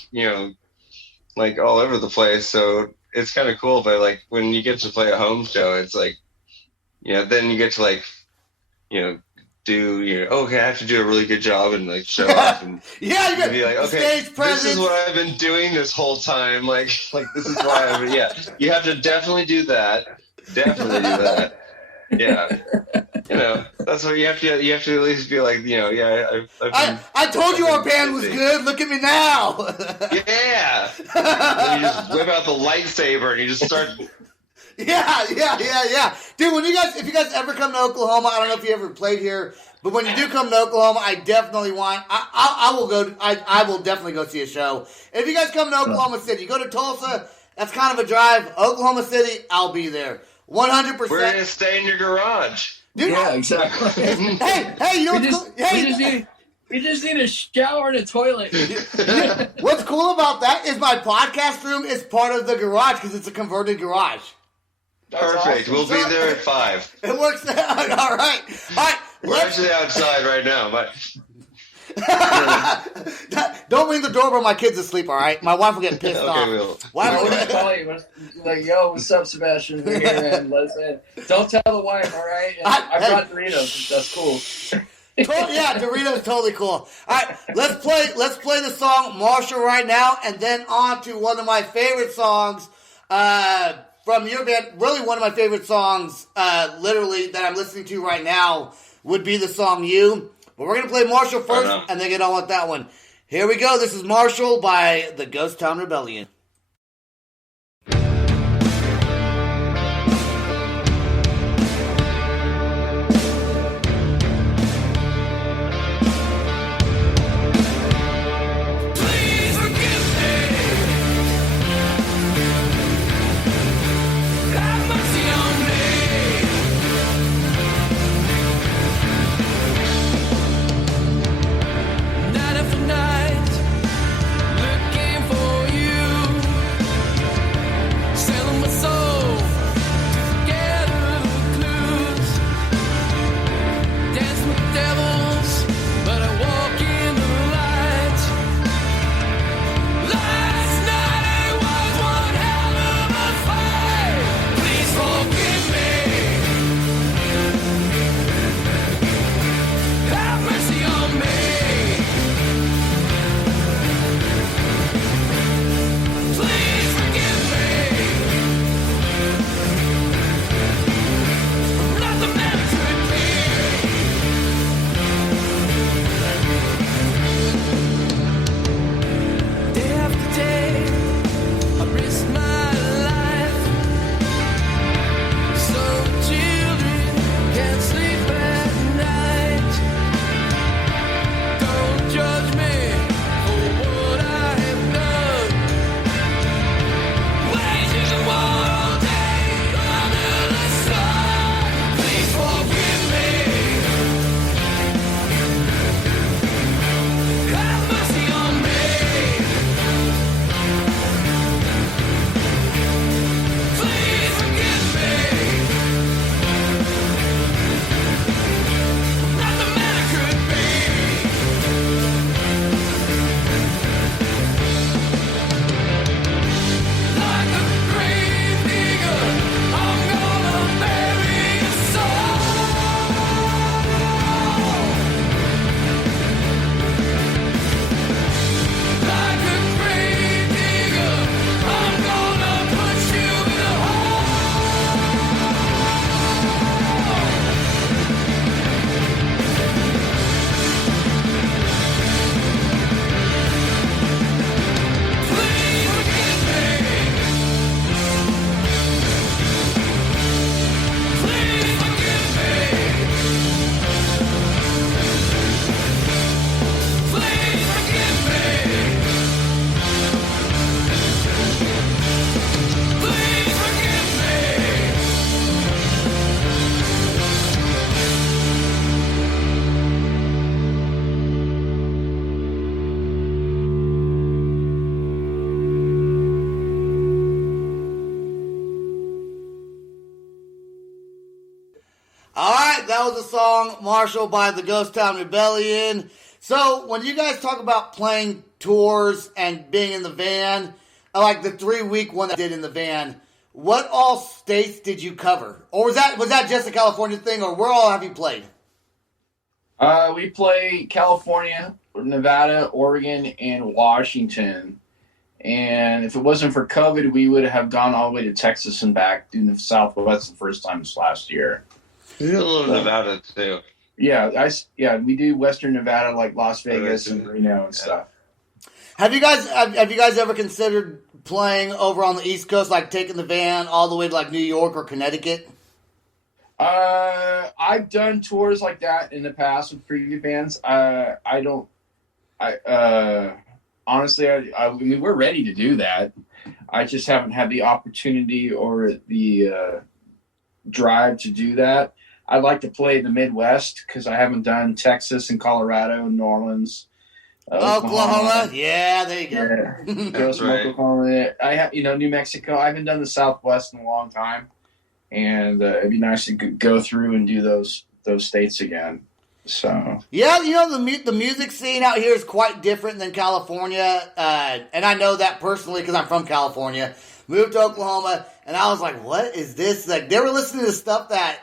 like all over the place. So it's kind of cool. But like when you get to play a home show, it's like, then you get to like, do okay, I have to do a really good job and like show off and you got be like, okay, stage presence. This is what I've been doing this whole time. Like this is why you have to definitely do that. Definitely do that. Yeah. That's what you have to at least be like, I told you our band was good. Look at me now. Yeah. And you just whip out the lightsaber and you just start. Yeah. Dude, if you guys ever come to Oklahoma, I don't know if you ever played here, but when you do come to Oklahoma, I definitely I will definitely go see a show. If you guys come to Oklahoma City, you go to Tulsa, that's kind of a drive. Oklahoma City, I'll be there. 100%. We're going to stay in your garage. Dude, yeah, exactly. hey, we just need a shower and a toilet. What's cool about that is my podcast room is part of the garage because it's a converted garage. That's perfect. Awesome. We'll be there at 5. It works out. All right. We're actually outside right now, but Don't ring the doorbell. My kid's asleep. All right, my wife will get pissed Okay, off. we'll. Why I would always call you, like, yo, what's up, Sebastian? We're here, man. Let's in. Don't tell the wife, all right? And I brought Doritos. That's cool. Yeah, Doritos totally cool. All right, let's play the song Marshall right now, and then on to one of my favorite songs from your band. Really, one of my favorite songs, literally that I'm listening to right now, would be the song "You." But we're gonna play Marshall first, and then get on with that one. Here we go. This is Marshall by the Ghost Town Rebellion. That was the song Marshall by the Ghost Town Rebellion. So, when you guys talk about playing tours and being in the van, like the 3-week one that I did in the van, what all states did you cover? Or was that just a California thing, or where all have you played? We play California, Nevada, Oregon, and Washington. And if it wasn't for COVID, we would have gone all the way to Texas and back, doing the Southwest the first time this last year. A little Nevada too. Yeah, we do Western Nevada, like Las Vegas and Reno and stuff. Have you guys ever considered playing over on the East Coast, like taking the van all the way to like New York or Connecticut? I've done tours like that in the past with previous bands. Honestly, I mean, we're ready to do that. I just haven't had the opportunity or the drive to do that. I'd like to play the Midwest because I haven't done Texas and Colorado and New Orleans. Oklahoma. Yeah, there you go. Yeah. Go some Oklahoma. I have, New Mexico. I haven't done the Southwest in a long time, and it'd be nice to go through and do those states again. So Yeah, you know, the music scene out here is quite different than California, and I know that personally because I'm from California. Moved to Oklahoma, and I was like, "What is this?" Like they were listening to stuff that,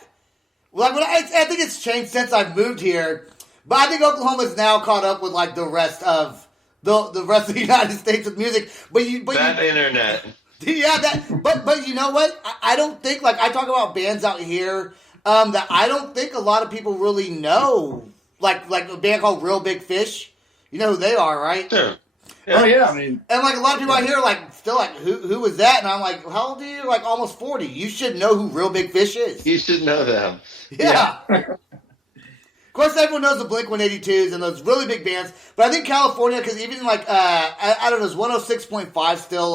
like, I think it's changed since I've moved here. But I think Oklahoma's now caught up with like the rest of the rest of the United States with music. But Internet. yeah, but you know what? I don't think, like, I talk about bands out here that I don't think a lot of people really know. Like a band called Real Big Fish. You know who they are, right? Sure. yeah. Oh yeah, I mean, And like a lot of people out here are like still like who was that? And I'm like, how old are you? Like almost 40. You should know who Real Big Fish is. You should know them. Yeah. Of course, everyone knows the Blink-182s and those really big bands, but I think California, because even like I don't know, is 106.5 still?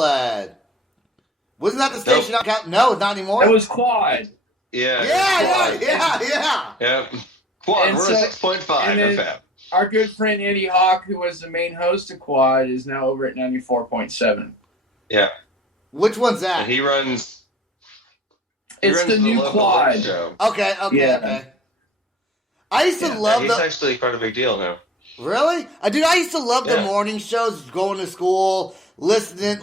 Wasn't that the station? Nope. No, not anymore. it was Quad. Yeah. Yeah. Yep. Quad. And We're so- at 6.5 and then- FM. Our good friend Andy Hawk, who was the main host of Quad, is now over at 94.7. Yeah. Which one's that? And he runs. It's runs the new local Quad. show. Okay. Yeah. I used to love He's the. actually quite a big deal now. Really? Dude, I used to love the Yeah. morning shows, going to school, listening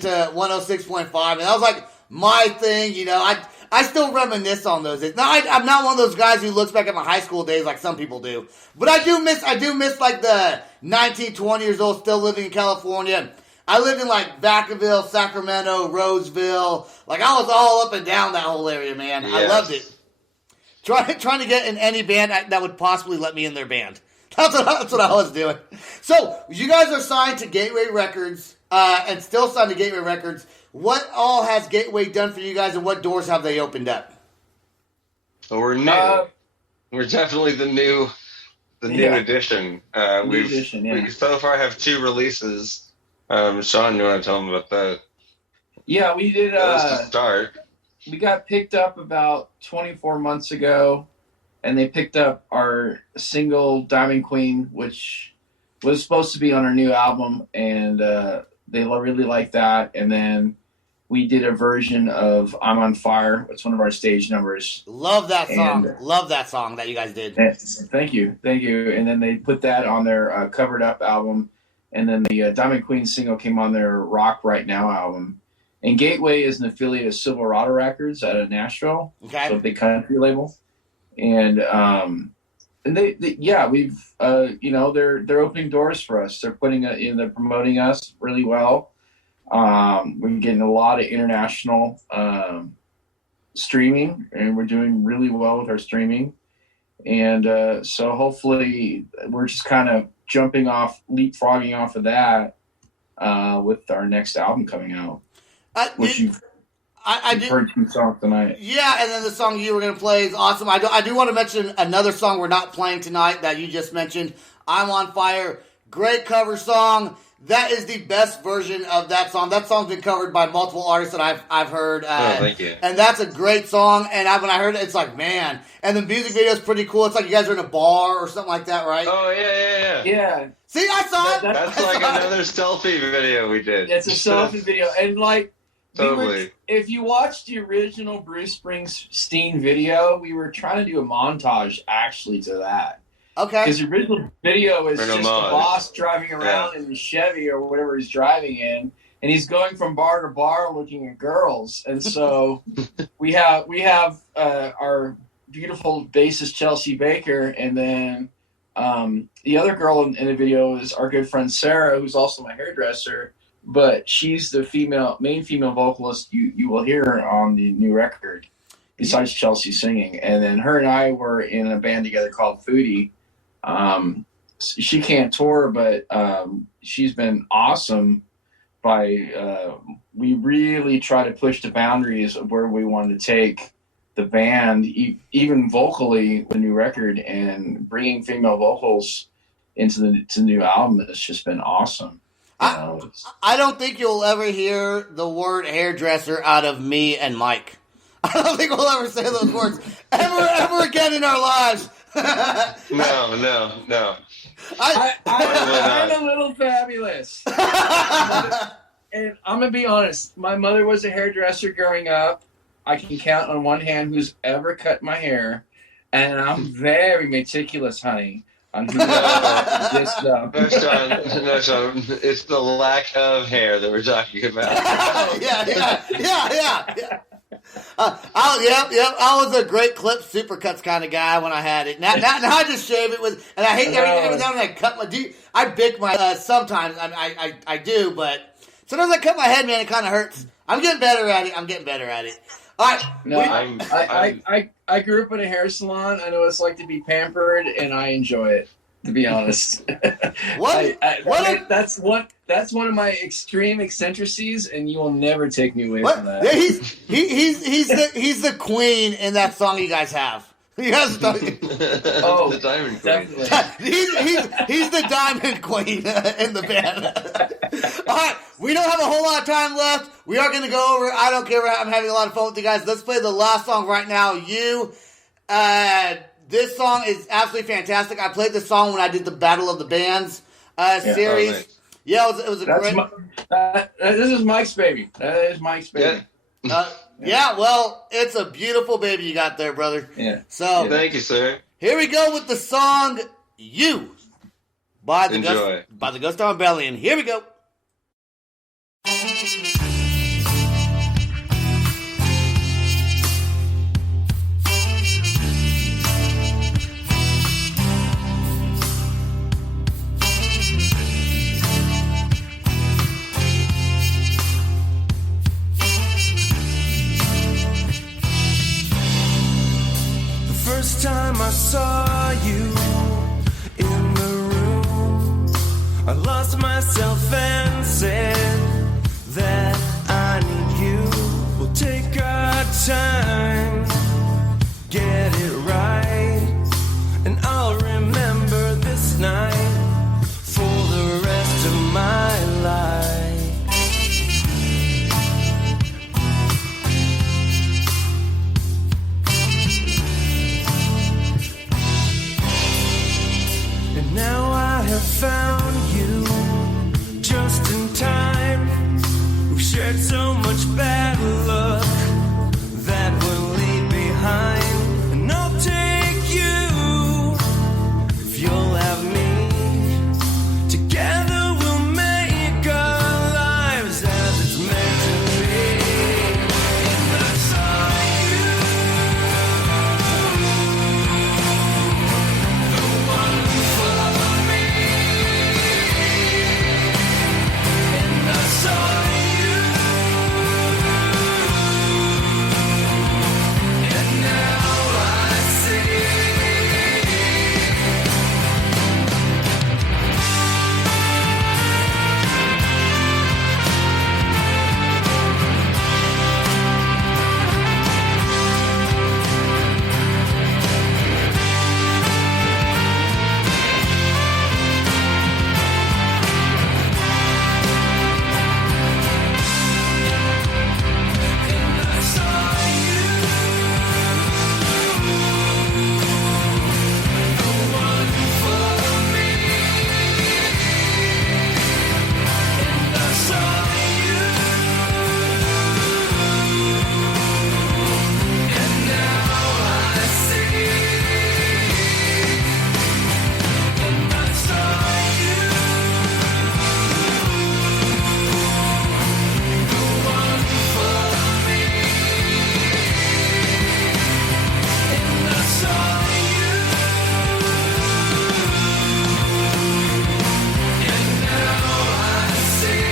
to 106.5, and that was like my thing, you know. I still reminisce on those days. Now, I'm not one of those guys who looks back at my high school days like some people do, but I do miss like the 19, 20 years old still living in California. I lived in like Vacaville, Sacramento, Roseville. Like I was all up and down that whole area, man. I Yes. loved it. Trying to get in any band that would possibly let me in their band. That's what I was doing. So, you guys are signed to Gateway Records, and still signed to Gateway Records. What all has Gateway done for you guys, and what doors have they opened up? So we're new. We're definitely the new Yeah. edition. New We so far have 2 releases. Sean, you want to tell them about that? Yeah, we did. That was to start. We got picked up about 24 months ago, and they picked up our single Diamond Queen, which was supposed to be on our new album, and they really liked that. And then we did a version of I'm on Fire. It's one of our stage numbers. Love that song. And- Love that song that you guys did. Thank you. And then they put that on their Covered Up album, and then the Diamond Queen single came on their Rock Right Now album. And Gateway is an affiliate of Silverado Records out of Nashville, Okay. so a big country label. And they we've they're opening doors for us. They're they're promoting us really well. We're getting a lot of international streaming, and we're doing really well with our streaming. And so hopefully we're just kind of leapfrogging off of that with our next album coming out, which you've heard 2 songs tonight. Yeah, and then the song you were going to play is awesome. I do want to mention another song we're not playing tonight that you just mentioned, I'm on Fire. Great cover song. That is the best version of that song. That song's been covered by multiple artists that I've heard. Thank you. And that's a great song. And when I heard it, it's like, man. And the music video is pretty cool. It's like you guys are in a bar or something like that, right? Oh, yeah. Yeah, See, I saw it. That's like another selfie video we did. it's a selfie video, and like Totally. if you watched the original Bruce Springsteen video, we were trying to do a montage actually to that. Okay. Because the original video is An just the homage. boss driving around in the Chevy or whatever he's driving in, and he's going from bar to bar looking at girls. And so we have our beautiful bassist Chelsea Baker, and then the other girl in the video is our good friend Sarah, who's also my hairdresser, but she's the main female vocalist you will hear on the new record, besides Chelsea singing. And then her and I were in a band together called Foodie. She can't tour, but she's been awesome. We really try to push the boundaries of where we wanted to take the band, even vocally, the new record, and bringing female vocals into the new album. It's just been awesome. I don't think you'll ever hear the word hairdresser out of me and Mike. I don't think we'll ever say those words ever again in our lives. No. I'm a little fabulous. And I'm going to be honest. My mother was a hairdresser growing up. I can count on one hand who's ever cut my hair. and I'm very meticulous, honey, on who this stuff. No, Sean, it's the lack of hair that we're talking about. yeah. I was a great clip supercuts kind of guy when I had it. Now I just shave it with, and I hate every now and then I cut my. I bick my sometimes. I do, but sometimes I cut my head, man. It kind of hurts. I'm getting better at it. All right. No, I grew up in a hair salon. I know what it's like to be pampered, and I enjoy it. To be honest, that's one of my extreme eccentricities, and you will never take me away from that. Yeah, he's the queen in that song you guys have. You guys the Diamond Queen. he's the Diamond Queen in the band. All right, we don't have a whole lot of time left. We are going to go over. I don't care. I'm having a lot of fun with you guys. Let's play the last song right now. This song is absolutely fantastic. I played this song when I did the Battle of the Bands series. Nice. Yeah, it was a great. This is Mike's baby. That is Mike's baby. Yeah, well, it's a beautiful baby you got there, brother. Yeah. So thank you, sir. Here we go with the song "You" by the Ghost Town Rebellion. Here we go. First time I saw you in the room, I lost myself and said that I need you. We'll take our time, get it right, and I'll remember this night for the rest of my life. Now I have found you just in time. We've shared so much bad luck that we'll leave behind. And I'll take you if you'll have me. Together we'll make our lives as it's meant to be. And I saw you, the one for me. And I saw you, and now I see. And I saw you, the one for me. And I saw you, and now I see. And I saw you, the one for me. And I saw you, and now I see.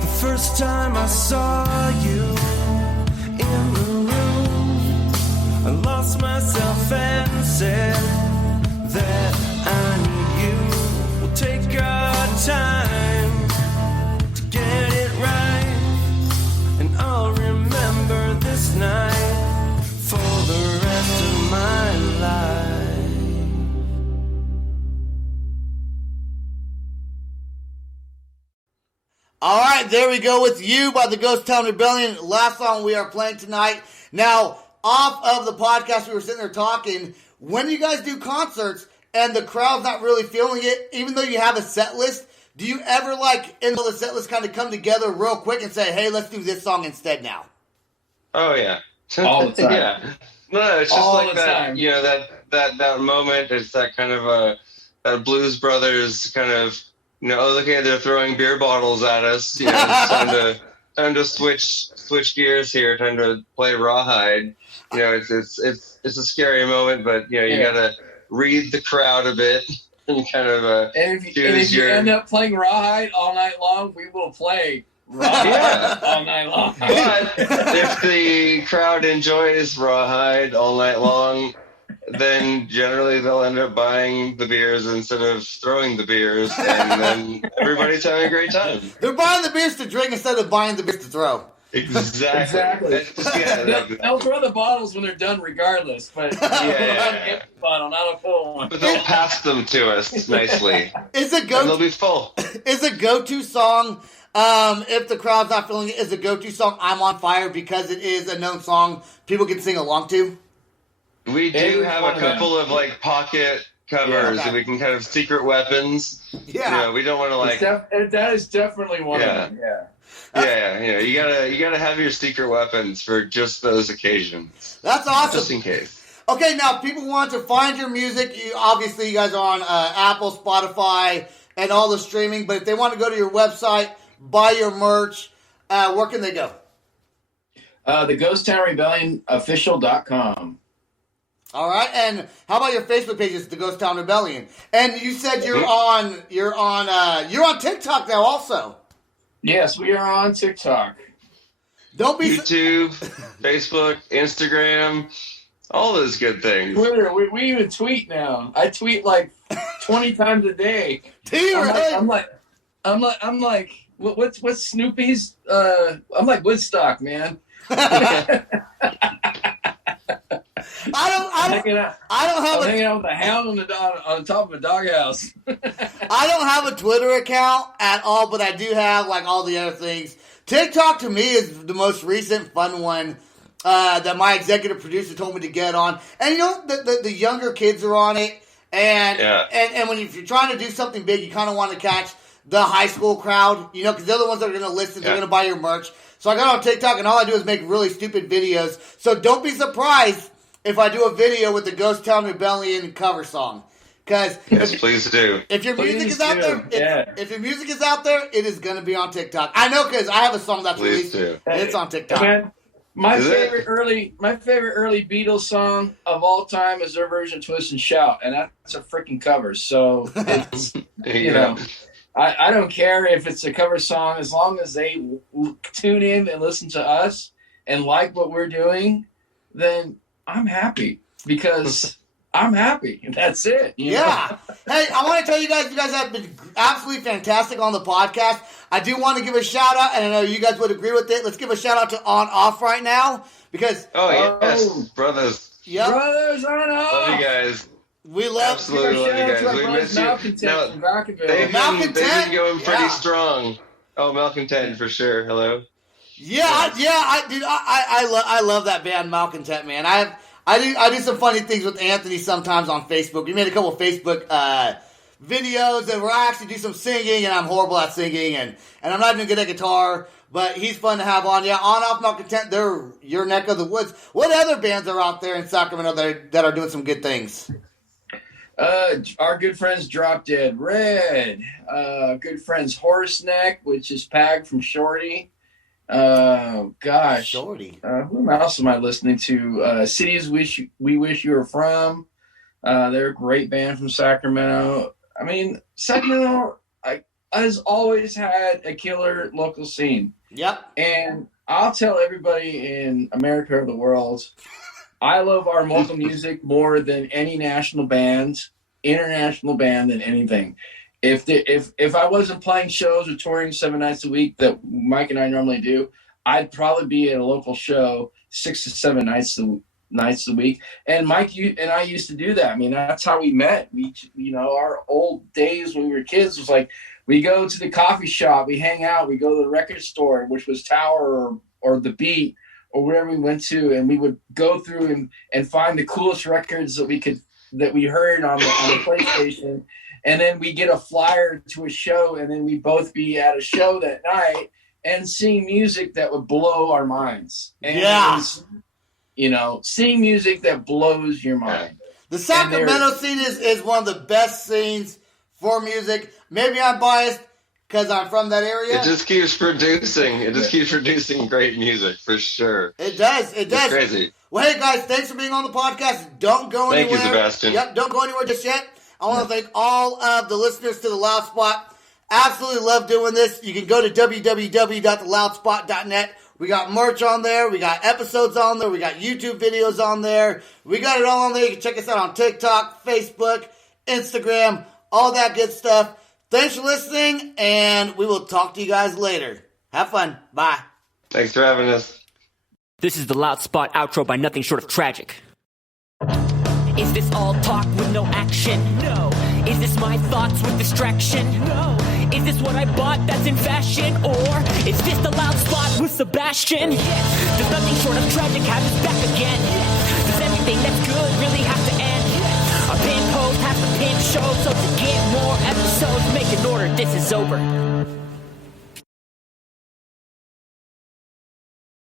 The first time I saw you in the room, I lost myself and said that I need you. We'll take our time to get it right, and I'll remember this night for the rest of my life. All right, there we go with "You" by the Ghost Town Rebellion. Last song we are playing tonight. Now, off of the podcast, we were sitting there talking. When you guys do concerts and the crowd's not really feeling it, even though you have a set list, do you ever like in the set list kind of come together real quick and say, hey, let's do this song instead now? Oh yeah, All the time. yeah. No, it's just All like the that. time. You know, that moment. It's that kind of that Blues Brothers kind of. You know, oh, okay, they're throwing beer bottles at us. You know, it's time to switch gears here. Time to play Rawhide. You know, it's a scary moment, but you know, you gotta read the crowd a bit and kind of And if you end up playing Rawhide all night long, we will play Rawhide all night long. But if the crowd enjoys Rawhide all night long, then generally they'll end up buying the beers instead of throwing the beers, and then everybody's having a great time. They're buying the beers to drink instead of buying the beers to throw. Exactly. They'll throw the bottles when they're done regardless, but an empty bottle, not a full one. But they'll pass them to us nicely. Is a And they'll go be full. is a go-to song, if the crowd's not feeling it, is a go-to song I'm on Fire because it is a known song people can sing along to? We do have a couple of like pocket covers that we can kind of secret weapons. Yeah. You know, we don't want to like. That is definitely one of them. Yeah. Yeah, you know, you gotta have your secret weapons for just those occasions. That's awesome. Just in case. Okay, now if people want to find your music, obviously you guys are on Apple, Spotify, and all the streaming, but if they want to go to your website, buy your merch, where can they go? The Ghost Town Rebellion official.com. All right, and how about your Facebook pages, The Ghost Town Rebellion? And you said you're on TikTok now also. Yes, we are on TikTok. Don't be YouTube, Facebook, Instagram, all those good things. Twitter. We even tweet now. I tweet like 20 times a day. Do you really? I'm like, what's Snoopy's? I'm like Woodstock, man. I don't hanging out with a hound on the top of a doghouse. I don't have a Twitter account at all, but I do have like all the other things. TikTok to me is the most recent fun one that my executive producer told me to get on. And you know, the younger kids are on it, and if you're trying to do something big, you kind of want to catch the high school crowd, you know, because they're the ones that are going to listen, they're going to buy your merch. So I got on TikTok, and all I do is make really stupid videos. So don't be surprised if I do a video with the Ghost Town Rebellion cover song. Because please do. If your music is out there, if your music is out there, it is going to be on TikTok. I know because I have a song that's released. It's on TikTok. Man, my favorite early Beatles song of all time is their version of Twist and Shout, and that's a freaking cover. So it's you know. I don't care if it's a cover song, as long as they tune in and listen to us and like what we're doing, then I'm happy because I'm happy. That's it. You know? Hey, I want to tell you guys have been absolutely fantastic on the podcast. I do want to give a shout out, and I know you guys would agree with it. Let's give a shout out to On Off right now because yes, brothers. Yep. Brothers On Off. Love you guys. We love Absolutely love you guys. We miss you. They've been going pretty strong. Oh, Malcontent for sure. Hello. I love that band, Malcontent, man. I do some funny things with Anthony sometimes on Facebook. We made a couple of Facebook videos and where I actually do some singing, and I'm horrible at singing, and I'm not even good at guitar. But he's fun to have on. Yeah, On Off Malcontent, they're your neck of the woods. What other bands are out there in Sacramento that are doing some good things? Our good friends Drop Dead Red, good friends Horseneck, which is Pag from Shorty. Shorty. Who else am I listening to? Cities We Wish You Were From. They're a great band from Sacramento. I mean, Sacramento has always had a killer local scene. Yep. And I'll tell everybody in America or the world, I love our local music more than any national band, international band than anything. If I wasn't playing shows or touring 7 nights a week that Mike and I normally do, I'd probably be at a local show 6 to 7 nights a week. And Mike and I used to do that. I mean, that's how we met. Our old days when we were kids was like, we go to the coffee shop, we hang out, we go to the record store, which was Tower or The Beat, or wherever we went to, and we would go through and find the coolest records that we heard on the PlayStation, and then we get a flyer to a show, and then we both be at a show that night and sing music that would blow our minds. And sing music that blows your mind. The Sacramento scene is one of the best scenes for music. Maybe I'm biased because I'm from that area. It just keeps producing. It just keeps producing great music for sure. It does. It does. It's crazy. Well, hey guys, thanks for being on the podcast. Don't go anywhere. Thank you, Sebastian. Yep, don't go anywhere just yet. I want to thank all of the listeners to The Loud Spot. Absolutely love doing this. You can go to www.theloudspot.net. We got merch on there. We got episodes on there. We got YouTube videos on there. We got it all on there. You can check us out on TikTok, Facebook, Instagram, all that good stuff. Thanks for listening, and we will talk to you guys later. Have fun. Bye. Thanks for having us. This is the Loud Spot outro by Nothing Short of Tragic. Is this all talk with no action? No. Is this my thoughts with distraction? No. Is this what I bought that's in fashion? Or is this the Loud Spot with Sebastian? Yes. Does Nothing Short of Tragic have us back again? Yes. Does everything that's good really have to end? Yes. Our pin post has to pin show, so to get more episodes, make an order, this is over.